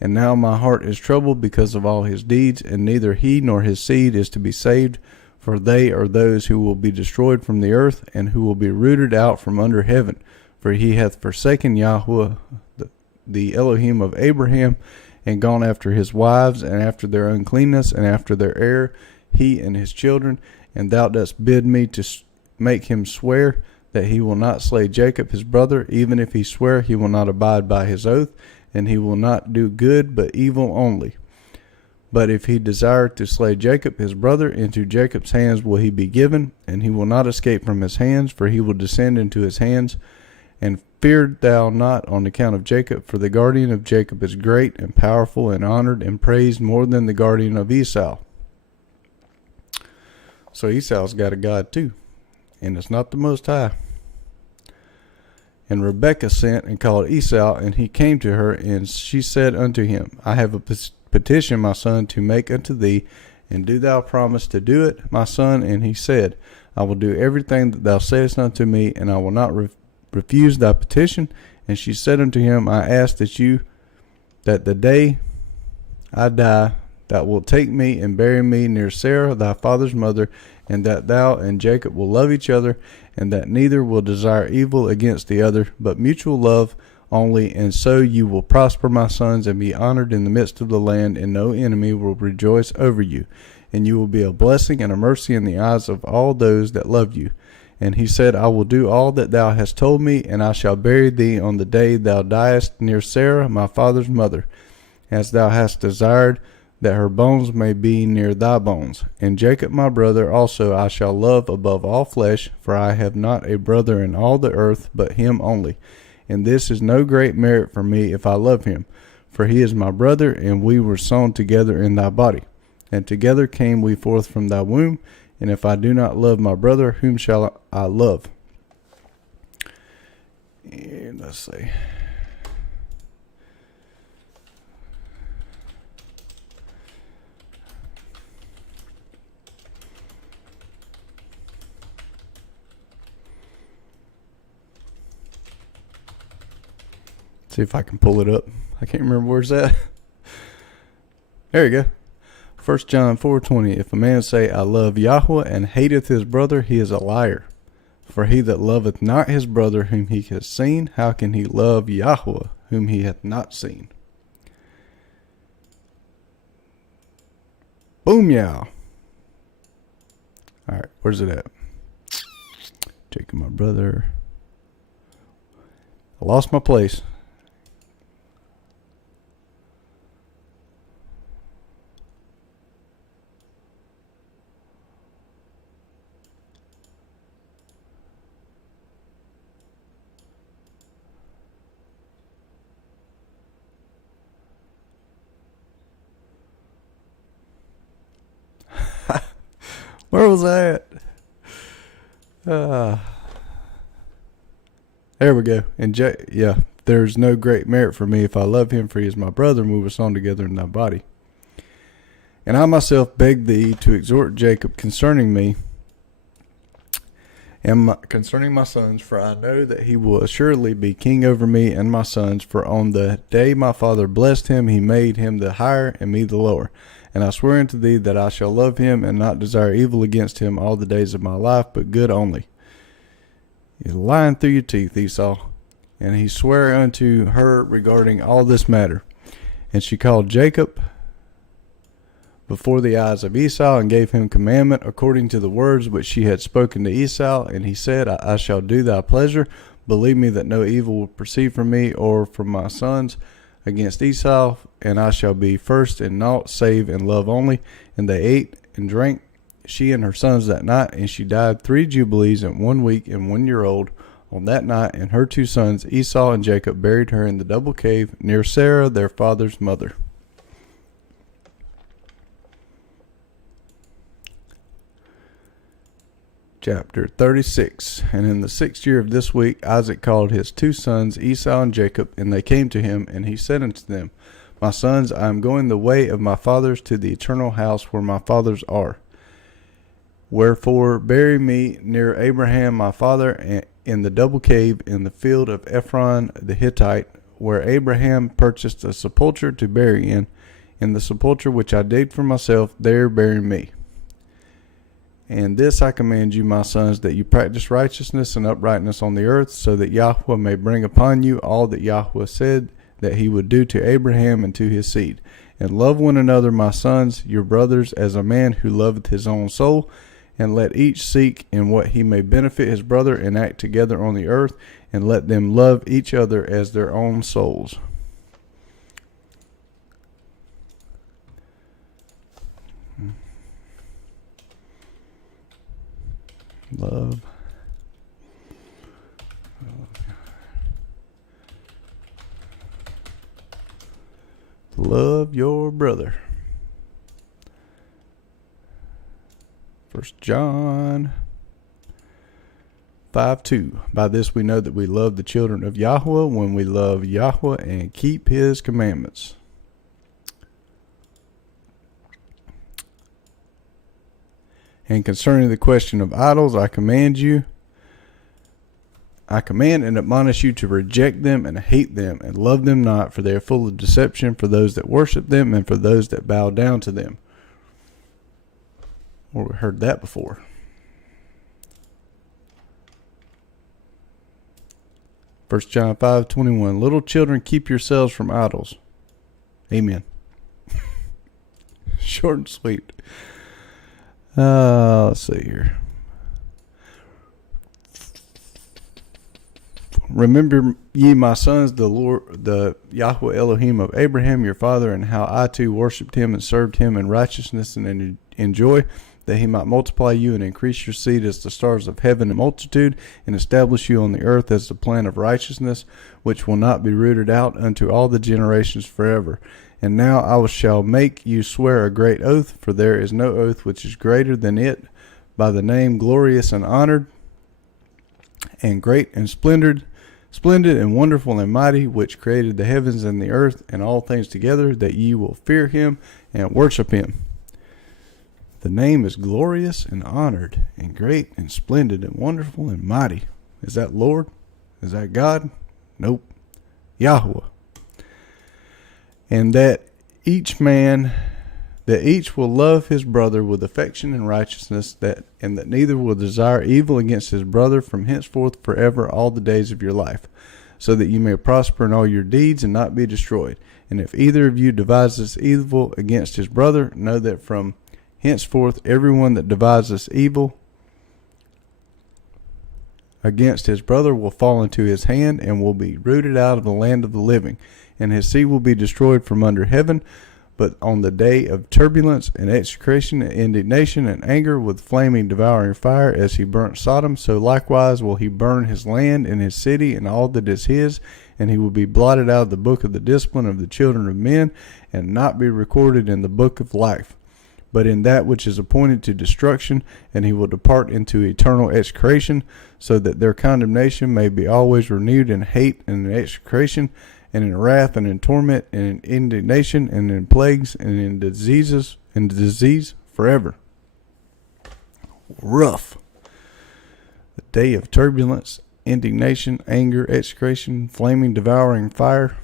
And now my heart is troubled because of all his deeds, and neither he nor his seed is to be saved. For they are those who will be destroyed from the earth, and who will be rooted out from under heaven. For he hath forsaken Yahweh, the Elohim of Abraham, and gone after his wives, and after their uncleanness, and after their error, he and his children. And thou dost bid me to make him swear that he will not slay Jacob his brother. Even if he swear, he will not abide by his oath, and he will not do good, but evil only. But if he desire to slay Jacob his brother, into Jacob's hands will he be given, and he will not escape from his hands, for he will descend into his hands. And fear thou not on account of Jacob, for the guardian of Jacob is great and powerful and honored and praised more than the guardian of Esau. So Esau's got a God too, and it's not the Most High. And Rebekah sent and called Esau, and he came to her, and she said unto him, I have a petition, my son, to make unto thee, and do thou promise to do it, my son? And he said, I will do everything that thou sayest unto me, and I will not refuse thy petition. And she said unto him, I ask that the day I die, thou wilt take me and bury me near Sarah thy father's mother, and that thou and Jacob will love each other, and that neither will desire evil against the other, but mutual love only. And so you will prosper, my sons, and be honored in the midst of the land, and no enemy will rejoice over you. And you will be a blessing and a mercy in the eyes of all those that love you. And he said, I will do all that thou hast told me, and I shall bury thee on the day thou diest near Sarah my father's mother, as thou hast desired, that her bones may be near thy bones. And Jacob my brother also I shall love above all flesh, for I have not a brother in all the earth but him only. And this is no great merit for me if I love him, for he is my brother, and we were sown together in thy body. And together came we forth from thy womb, and if I do not love my brother, whom shall I love? And let's see. See if I can pull it up. I can't remember where's that. There you go. 1 John 4:20. If a man say, I love Yahweh, and hateth his brother, he is a liar. For he that loveth not his brother whom he hath seen, how can he love Yahweh whom he hath not seen? Boom, yeah. All right, where's it at? Jacob, my brother. I lost my place. Where was I at? There we go. And there's no great merit for me if I love him, for he is my brother, and move us on together in thy body. And I myself beg thee to exhort Jacob concerning me and concerning my sons, for I know that he will assuredly be king over me and my sons. For on the day my father blessed him, he made him the higher and me the lower. And I swear unto thee that I shall love him and not desire evil against him all the days of my life, but good only. You're lying through your teeth, Esau. And he sware unto her regarding all this matter. And she called Jacob before the eyes of Esau, and gave him commandment according to the words which she had spoken to Esau. And he said, I shall do thy pleasure. Believe me that no evil will proceed from me or from my sons against Esau, and I shall be first in naught save in love only. And they ate and drank, she and her sons, that night, and she died 3 jubilees and 1 week and 1 year old on that night. And her 2 sons, Esau and Jacob, buried her in the double cave near Sarah, their father's mother. Chapter 36. And in the 6th year of this week, Isaac called his 2 sons, Esau and Jacob, and they came to him, and he said unto them, My sons, I am going the way of my fathers to the eternal house where my fathers are. Wherefore bury me near Abraham my father in the double cave in the field of Ephron the Hittite, where Abraham purchased a sepulchre to bury in the sepulchre which I digged for myself, there bury me. And this I command you, my sons, that you practice righteousness and uprightness on the earth, so that Yahweh may bring upon you all that Yahweh said that he would do to Abraham and to his seed. And love one another, my sons, your brothers, as a man who loveth his own soul. And let each seek in what he may benefit his brother, and act together on the earth. And let them love each other as their own souls. Love your brother. 1 John 5:2. By this we know that we love the children of Yahweh, when we love Yahweh and keep his commandments. And concerning the question of idols, I command and admonish you to reject them and hate them and love them not, for they are full of deception for those that worship them and for those that bow down to them. Or we heard that before. 1 John 5:21. Little children, keep yourselves from idols. Amen. Short and sweet. Let's see here. Remember ye, my sons, the Lord, the Yahweh Elohim of Abraham your father, and how I too worshipped him and served him in righteousness and in joy, that he might multiply you and increase your seed as the stars of heaven in multitude, and establish you on the earth as the plan of righteousness, which will not be rooted out unto all the generations forever. And now I shall make you swear a great oath, for there is no oath which is greater than it, by the name glorious and honored, and great and splendid and wonderful and mighty, which created the heavens and the earth and all things together, that ye will fear him and worship him. The name is glorious and honored and great and splendid and wonderful and mighty. Is that Lord? Is that God? Nope. Yahweh. And that each will love his brother with affection and righteousness, and that neither will desire evil against his brother from henceforth forever all the days of your life, so that you may prosper in all your deeds and not be destroyed. And if either of you devises evil against his brother, know that from Henceforth, everyone that devises evil against his brother will fall into his hand, and will be rooted out of the land of the living, and his seed will be destroyed from under heaven. But on the day of turbulence and execration and indignation and anger, with flaming devouring fire, as he burnt Sodom, so likewise will he burn his land and his city and all that is his, and he will be blotted out of the book of the discipline of the children of men, and not be recorded in the book of life, but in that which is appointed to destruction, and he will depart into eternal execration, so that their condemnation may be always renewed in hate and in execration, and in wrath and in torment and in indignation and in plagues and in disease forever. Rough. The day of turbulence, indignation, anger, execration, flaming, devouring fire.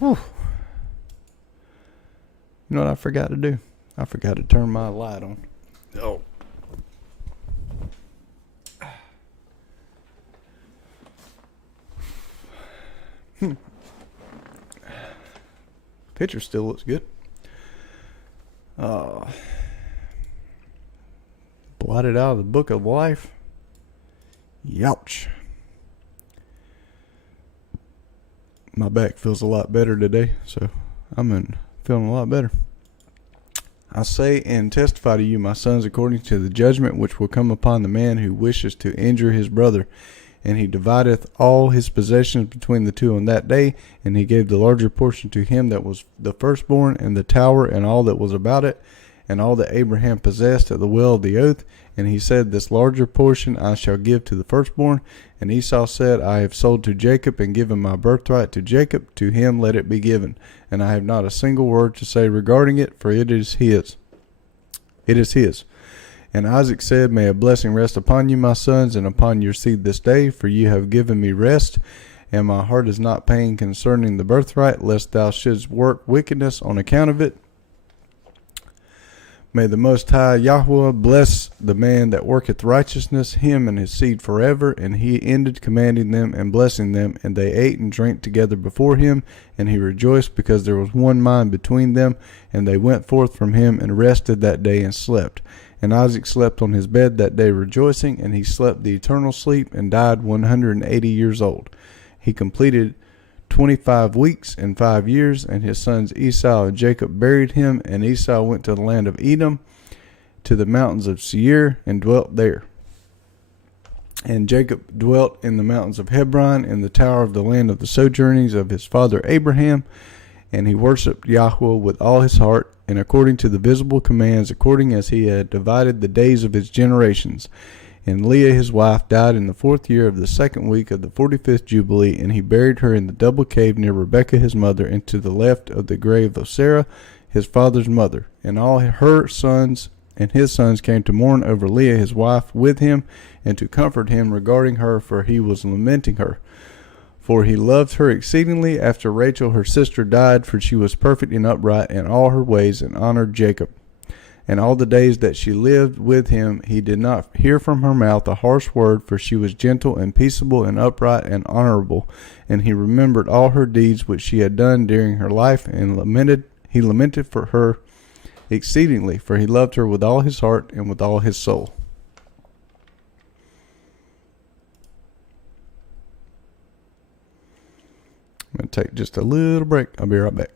Whew. You know what I forgot to do? I forgot to turn my light on. Oh. Picture still looks good. Blotted out of the book of life. Youch. My back feels a lot better today, so I'm feeling a lot better. I say and testify to you, my sons, according to the judgment which will come upon the man who wishes to injure his brother. And he divideth all his possessions between the two on that day, and he gave the larger portion to him that was the firstborn, and the tower, and all that was about it, and all that Abraham possessed at the well of the oath. And he said, this larger portion I shall give to the firstborn. And Esau said, I have sold to Jacob, and given my birthright to Jacob. To him let it be given. And I have not a single word to say regarding it, for it is his. It is his. And Isaac said, may a blessing rest upon you, my sons, and upon your seed this day, for you have given me rest, and my heart is not pained concerning the birthright, lest thou shouldst work wickedness on account of it. May the Most High Yahweh bless the man that worketh righteousness, him and his seed forever. And he ended commanding them and blessing them, and they ate and drank together before him, and he rejoiced because there was one mind between them. And they went forth from him and rested that day and slept. And Isaac slept on his bed that day rejoicing, and he slept the eternal sleep and died 180 years old. He completed 25 weeks and 5 years, and his sons Esau and Jacob buried him. And Esau went to the land of Edom, to the mountains of Seir, and dwelt there. And Jacob dwelt in the mountains of Hebron, in the tower of the land of the sojournings of his father Abraham. And he worshipped Yahweh with all his heart, and according to the visible commands, according as he had divided the days of his generations. And Leah his wife died in the 4th year of the 2nd week of the 45th Jubilee, and he buried her in the double cave near Rebekah his mother, and to the left of the grave of Sarah his father's mother. And all her sons and his sons came to mourn over Leah his wife with him, and to comfort him regarding her, for he was lamenting her. For he loved her exceedingly after Rachel her sister died, for she was perfect and upright in all her ways, and honored Jacob. And all the days that she lived with him, he did not hear from her mouth a harsh word, for she was gentle and peaceable and upright and honorable. And he remembered all her deeds which she had done during her life, and he lamented for her exceedingly, for he loved her with all his heart and with all his soul. I'm going to take just a little break. I'll be right back.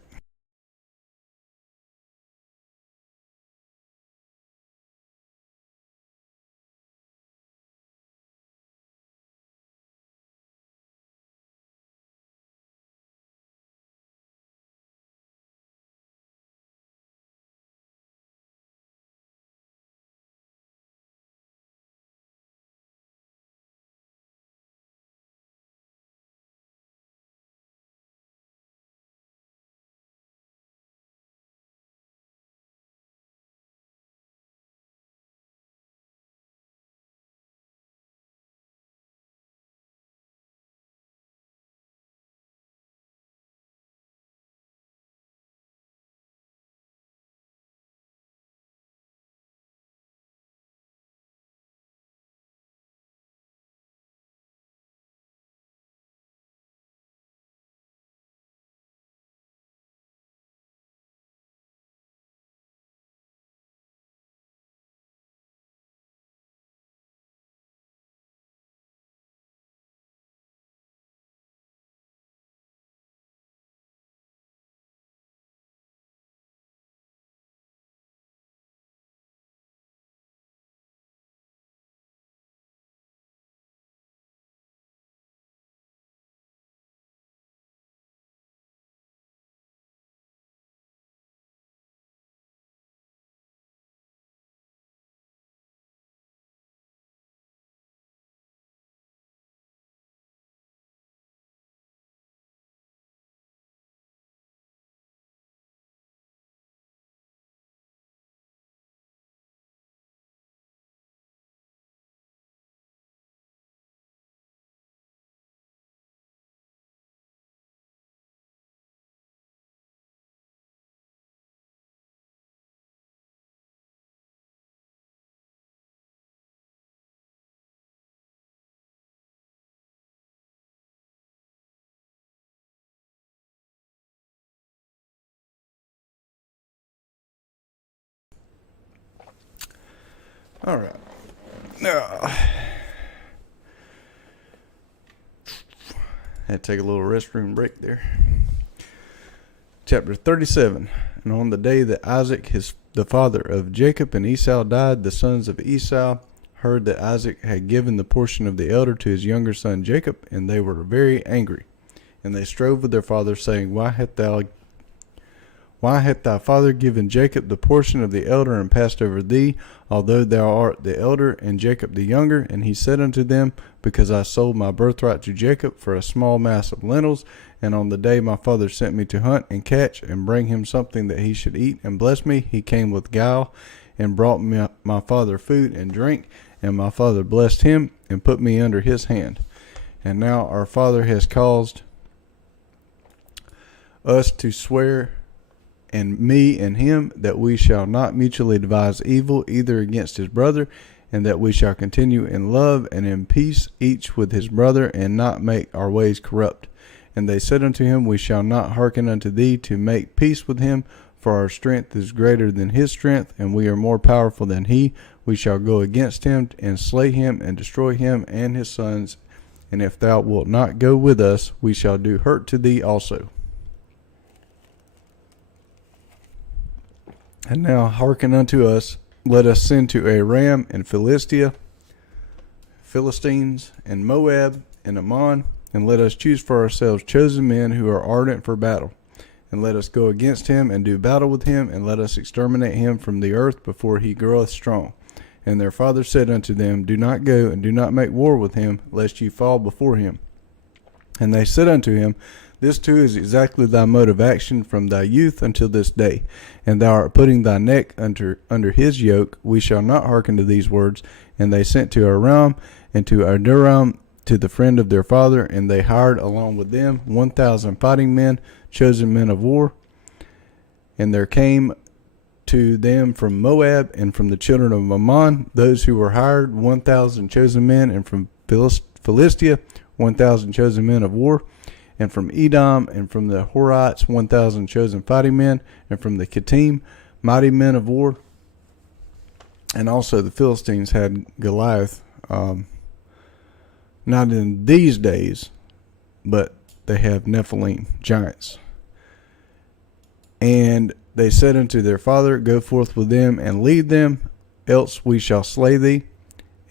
All right. Now, had to take a little restroom break there. Chapter 37. And on the day that Isaac, the father of Jacob, and Esau died, the sons of Esau heard that Isaac had given the portion of the elder to his younger son Jacob, and they were very angry. And they strove with their father, saying, Why hath thy father given Jacob the portion of the elder, and passed over thee, although thou art the elder, and Jacob the younger? And he said unto them, Because I sold my birthright to Jacob for a small mass of lentils, and on the day my father sent me to hunt and catch, and bring him something that he should eat and bless me, he came with guile, and brought me my father food and drink, and my father blessed him, and put me under his hand. And now our father has caused us to swear, and me and him, that we shall not mutually devise evil either against his brother, and that we shall continue in love and in peace each with his brother, and not make our ways corrupt. And they said unto him, We shall not hearken unto thee to make peace with him, for our strength is greater than his strength, and we are more powerful than he. We shall go against him, and slay him, and destroy him and his sons. And if thou wilt not go with us, we shall do hurt to thee also. And now hearken unto us, let us send to Aram and Philistines, and Moab, and Ammon, and let us choose for ourselves chosen men who are ardent for battle. And let us go against him, and do battle with him, and let us exterminate him from the earth before he groweth strong. And their father said unto them, Do not go, and do not make war with him, lest ye fall before him. And they said unto him, This too is exactly thy mode of action from thy youth until this day, and thou art putting thy neck under his yoke. We shall not hearken to these words. And they sent to Aram and to Aduram, to the friend of their father, and they hired along with them 1,000 fighting men, chosen men of war. And there came to them from Moab and from the children of Ammon those who were hired, 1,000 chosen men, and from Philistia 1,000 chosen men of war, and from Edom and from the Horites 1,000 chosen fighting men, and from the Kittim mighty men of war. And also the Philistines had Goliath, not in these days, but they have Nephilim, giants. And they said unto their father, Go forth with them and lead them, else we shall slay thee.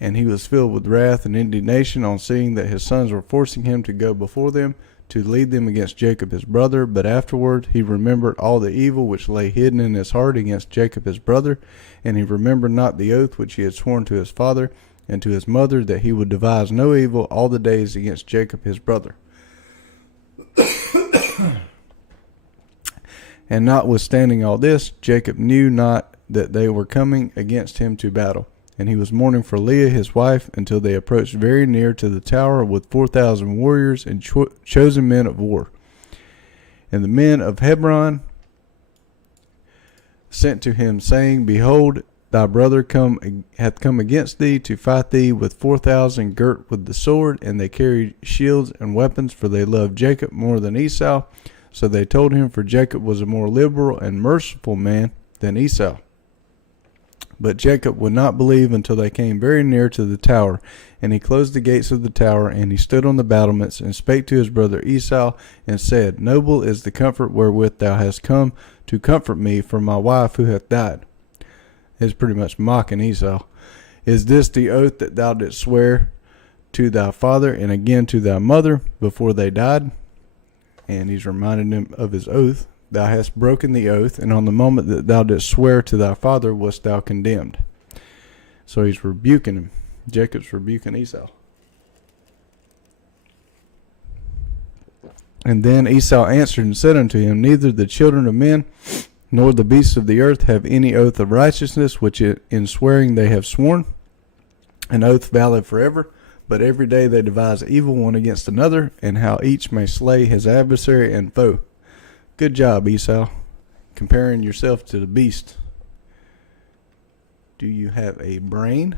And he was filled with wrath and indignation on seeing that his sons were forcing him to go before them, to lead them against Jacob his brother. But afterward he remembered all the evil which lay hidden in his heart against Jacob his brother, and he remembered not the oath which he had sworn to his father and to his mother, that he would devise no evil all the days against Jacob his brother. And notwithstanding all this, Jacob knew not that they were coming against him to battle. And he was mourning for Leah his wife until they approached very near to the tower with 4,000 warriors and chosen men of war. And the men of Hebron sent to him, saying, Behold, thy brother hath come against thee to fight thee with 4,000 girt with the sword. And they carried shields and weapons, for they loved Jacob more than Esau. So they told him, for Jacob was a more liberal and merciful man than Esau. But Jacob would not believe until they came very near to the tower. And he closed the gates of the tower, and he stood on the battlements, and spake to his brother Esau, and said, Noble is the comfort wherewith thou hast come to comfort me for my wife who hath died. It's pretty much mocking Esau. Is this the oath that thou didst swear to thy father and again to thy mother before they died? And he's reminding him of his oath. Thou hast broken the oath, and on the moment that thou didst swear to thy father wast thou condemned. So he's rebuking him. Jacob's rebuking Esau. And then Esau answered and said unto him, Neither the children of men nor the beasts of the earth have any oath of righteousness, which in swearing they have sworn, an oath valid forever. But every day they devise evil one against another, and how each may slay his adversary and foe. Good job, Esau, comparing yourself to the beast. Do you have a brain?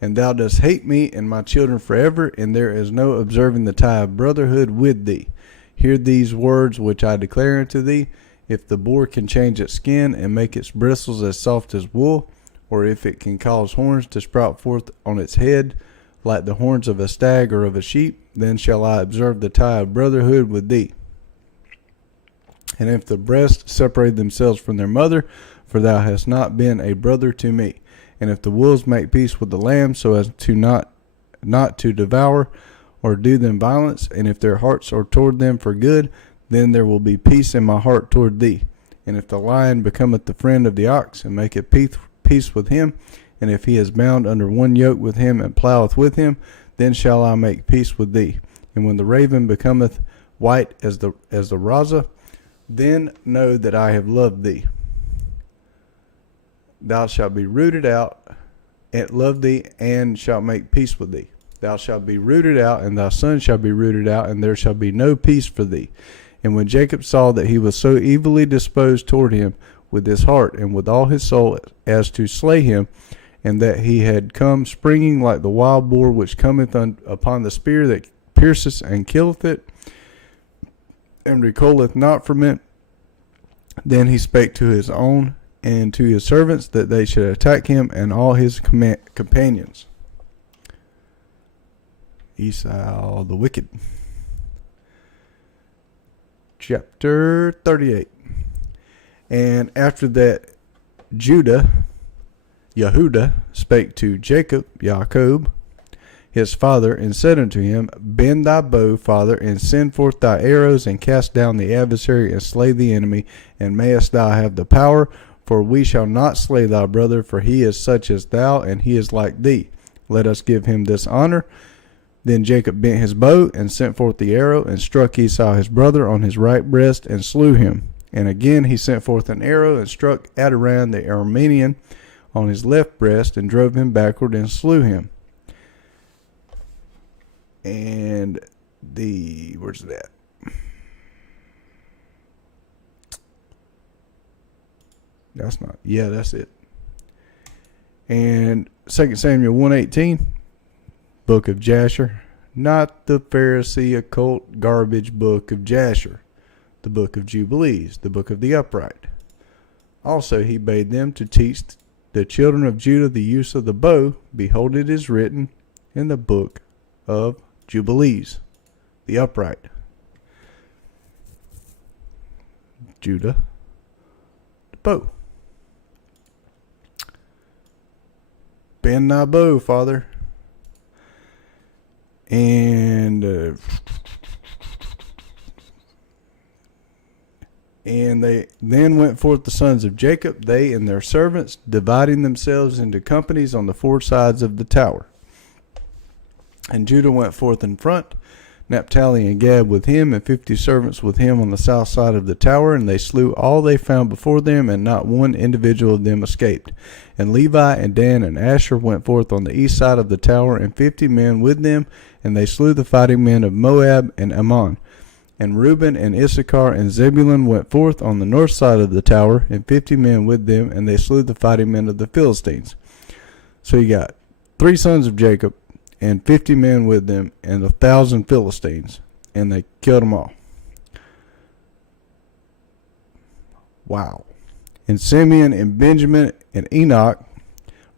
And thou dost hate me and my children forever, and there is no observing the tie of brotherhood with thee. Hear these words which I declare unto thee. If the boar can change its skin and make its bristles as soft as wool, or if it can cause horns to sprout forth on its head, like the horns of a stag or of a sheep, then shall I observe the tie of brotherhood with thee. And if the breasts separate themselves from their mother, for thou hast not been a brother to me. And if the wolves make peace with the lambs, so as to not to devour or do them violence, and if their hearts are toward them for good, then there will be peace in my heart toward thee. And if the lion becometh the friend of the ox, and maketh peace with him, and if he is bound under one yoke with him, and ploweth with him, then shall I make peace with thee. And when the raven becometh white as the raza, then know that I have loved thee. Thou shalt be rooted out, and love thee, and shalt make peace with thee. Thou shalt be rooted out, and thy son shall be rooted out, and there shall be no peace for thee. And when Jacob saw that he was so evilly disposed toward him with his heart and with all his soul as to slay him, and that he had come springing like the wild boar which cometh upon the spear that pierceth and killeth it, and recoileth not from it, then he spake to his own and to his servants that they should attack him and all his companions. Esau the wicked. Chapter 38. And after that Yehuda spake to Jacob, his father, and said unto him, Bend thy bow, father, and send forth thy arrows, and cast down the adversary, and slay the enemy, and mayest thou have the power, for we shall not slay thy brother, for he is such as thou, and he is like thee. Let us give him this honor. Then Jacob bent his bow, and sent forth the arrow, and struck Esau his brother on his right breast, and slew him. And again he sent forth an arrow, and struck Adoram the Aramean on his left breast, and drove him backward, and slew him. And where's that? That's it. And 2 Samuel 1:18, book of Jasher, not the Pharisee occult garbage book of Jasher, the book of Jubilees, the book of the upright. Also he bade them to teach the children of Judah the use of the bow. Behold, it is written in the book of Jubilees, the upright. Judah, the bow. Bend thy bow, father. And they then went forth the sons of Jacob, they and their servants, dividing themselves into companies on the four sides of the tower. And Judah went forth in front, Naphtali and Gad with him, and 50 servants with him on the south side of the tower, and they slew all they found before them, and not one individual of them escaped. And Levi and Dan and Asher went forth on the east side of the tower, and 50 men with them, and they slew the fighting men of Moab and Ammon. And Reuben and Issachar and Zebulun went forth on the north side of the tower, and 50 men with them, and they slew the fighting men of the Philistines. So you got 3 sons of Jacob, and 50 men with them, and 1,000 Philistines, and they killed them all. Wow. And Simeon and Benjamin and Enoch,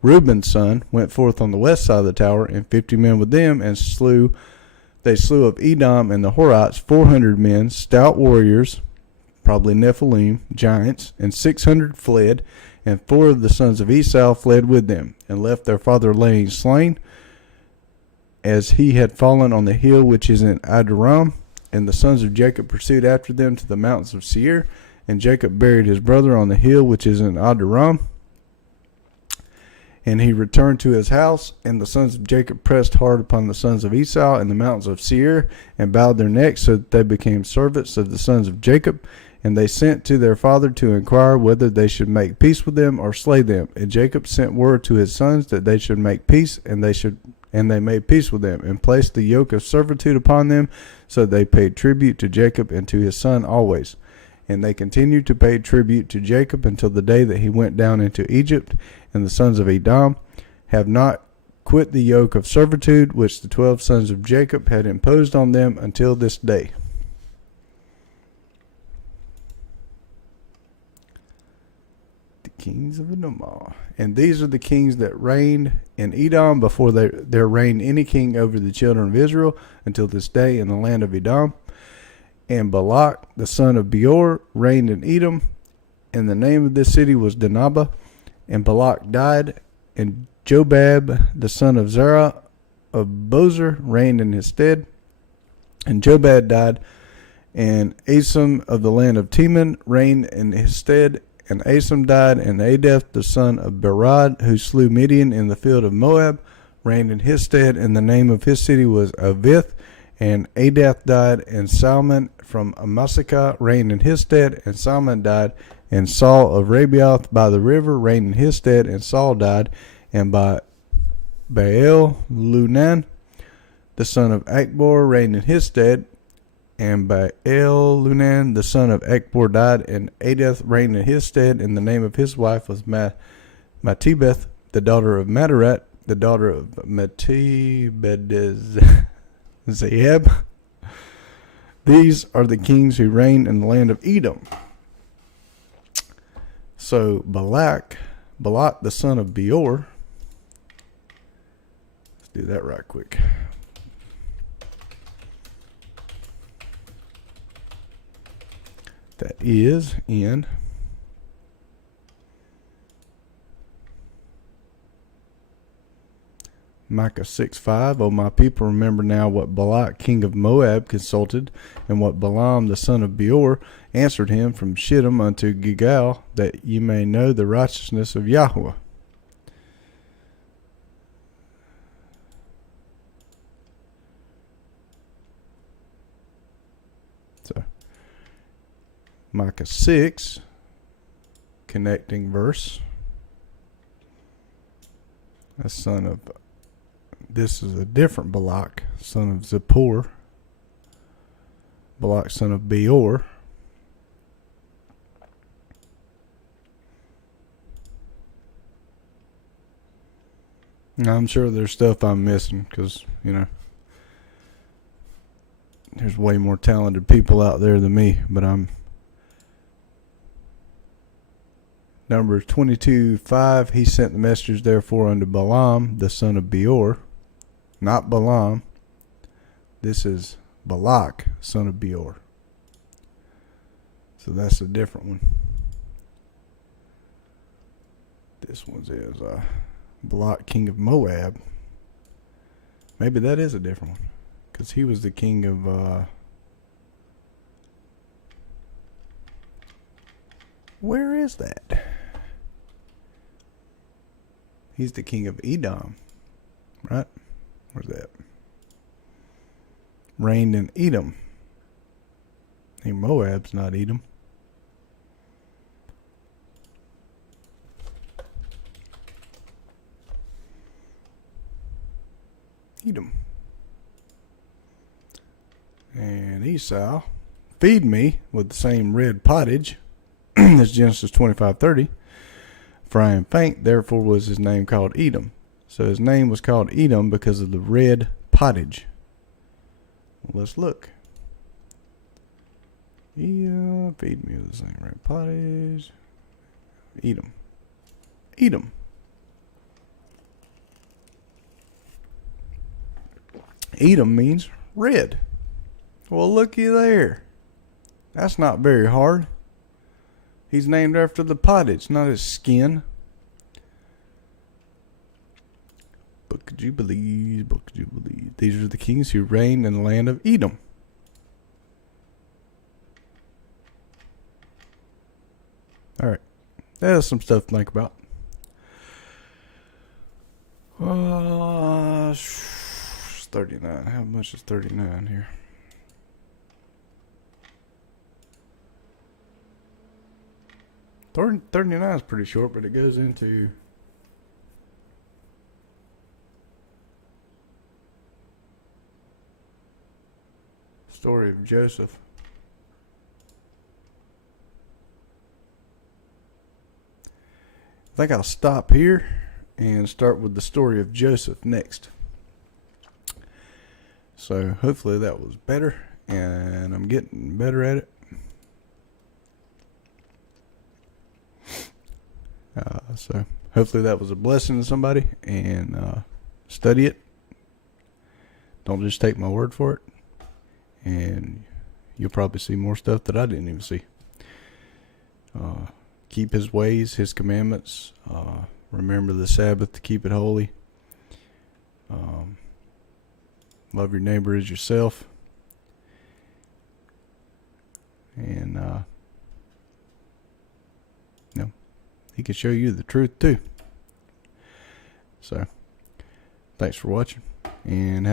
Reuben's son, went forth on the west side of the tower, and 50 men with them, and they slew of Edom and the Horites 400 men, stout warriors, probably Nephilim, giants, and 600 fled, and 4 of the sons of Esau fled with them, and left their father laying slain, as he had fallen on the hill which is in Adoram. And the sons of Jacob pursued after them to the mountains of Seir, and Jacob buried his brother on the hill which is in Adoram. And he returned to his house, and the sons of Jacob pressed hard upon the sons of Esau in the mountains of Seir, and bowed their necks, so that they became servants of the sons of Jacob. And they sent to their father to inquire whether they should make peace with them or slay them. And Jacob sent word to his sons that they should make peace, and they made peace with them, and placed the yoke of servitude upon them, so they paid tribute to Jacob and to his son always. And they continued to pay tribute to Jacob until the day that he went down into Egypt. And the sons of Edom have not quit the yoke of servitude which the 12 sons of Jacob had imposed on them until this day. kings of Noma. And these are the kings that reigned in Edom before there reigned any king over the children of Israel until this day in the land of Edom. And Balak, the son of Beor, reigned in Edom, and the name of this city was Dinaba. And Balak died, and Jobab, the son of Zerah of Bozer, reigned in his stead. And Jobab died, and Asam of the land of Teman reigned in his stead. And Asam died, and Adath, the son of Berad, who slew Midian in the field of Moab, reigned in his stead, and the name of his city was Avith. And Adath died, and Salmon from Amasekah reigned in his stead, and Salmon died, and Saul of Rabioth by the river reigned in his stead, and Saul died, and by Baal Lunan, the son of Akbor, reigned in his stead, and Baal Lunan, the son of Akbor, died, and Adath reigned in his stead, and the name of his wife was Matibeth, the daughter of Madarat, the daughter of Matibedez. Zeb. These are the kings who reigned in the land of Edom. So Balak the son of Beor. Let's do that right quick. That is in Micah 6:5. O my people, remember now what Balak king of Moab consulted, and what Balaam the son of Beor answered him from Shittim unto Gilgal, that ye may know the righteousness of Yahweh. So Micah 6, connecting verse. A son of, this is a different Balak, son of Zippor. Balak, son of Beor. Now, I'm sure there's stuff I'm missing because, there's way more talented people out there than me, but I'm Numbers 22:5. He sent the messengers therefore unto Balaam, the son of Beor, not Balaam. This is Balak, son of Beor. So that's a different one. This one is Balak, king of Moab. Maybe that is a different one, because he was the king of where is that? He's the king of Edom, right? Where's that? Reigned in Edom. Hey, Moab's not Edom. Edom. And Esau, feed me with the same red pottage. That's Genesis 25:30. For I am faint, therefore was his name called Edom. So his name was called Edom because of the red pottage. Well, let's look. Yeah, feed me with the same red pottage. Edom. Edom. Edom means red. Well, looky there. That's not very hard. He's named after the pottage, not his skin. Book of Jubilees, Book of Jubilees. These are the kings who reigned in the land of Edom. All right. There's some stuff to think about. 39. How much is 39 here? 39 is pretty short, but it goes into the story of Joseph. I think I'll stop here and start with the story of Joseph next. So hopefully that was better, and I'm getting better at it. So hopefully that was a blessing to somebody, and study it. Don't just take my word for it, and you'll probably see more stuff that I didn't even see. Keep his ways, his commandments. Remember the Sabbath to keep it holy. Love your neighbor as yourself. And, he can show you the truth too. So, thanks for watching, and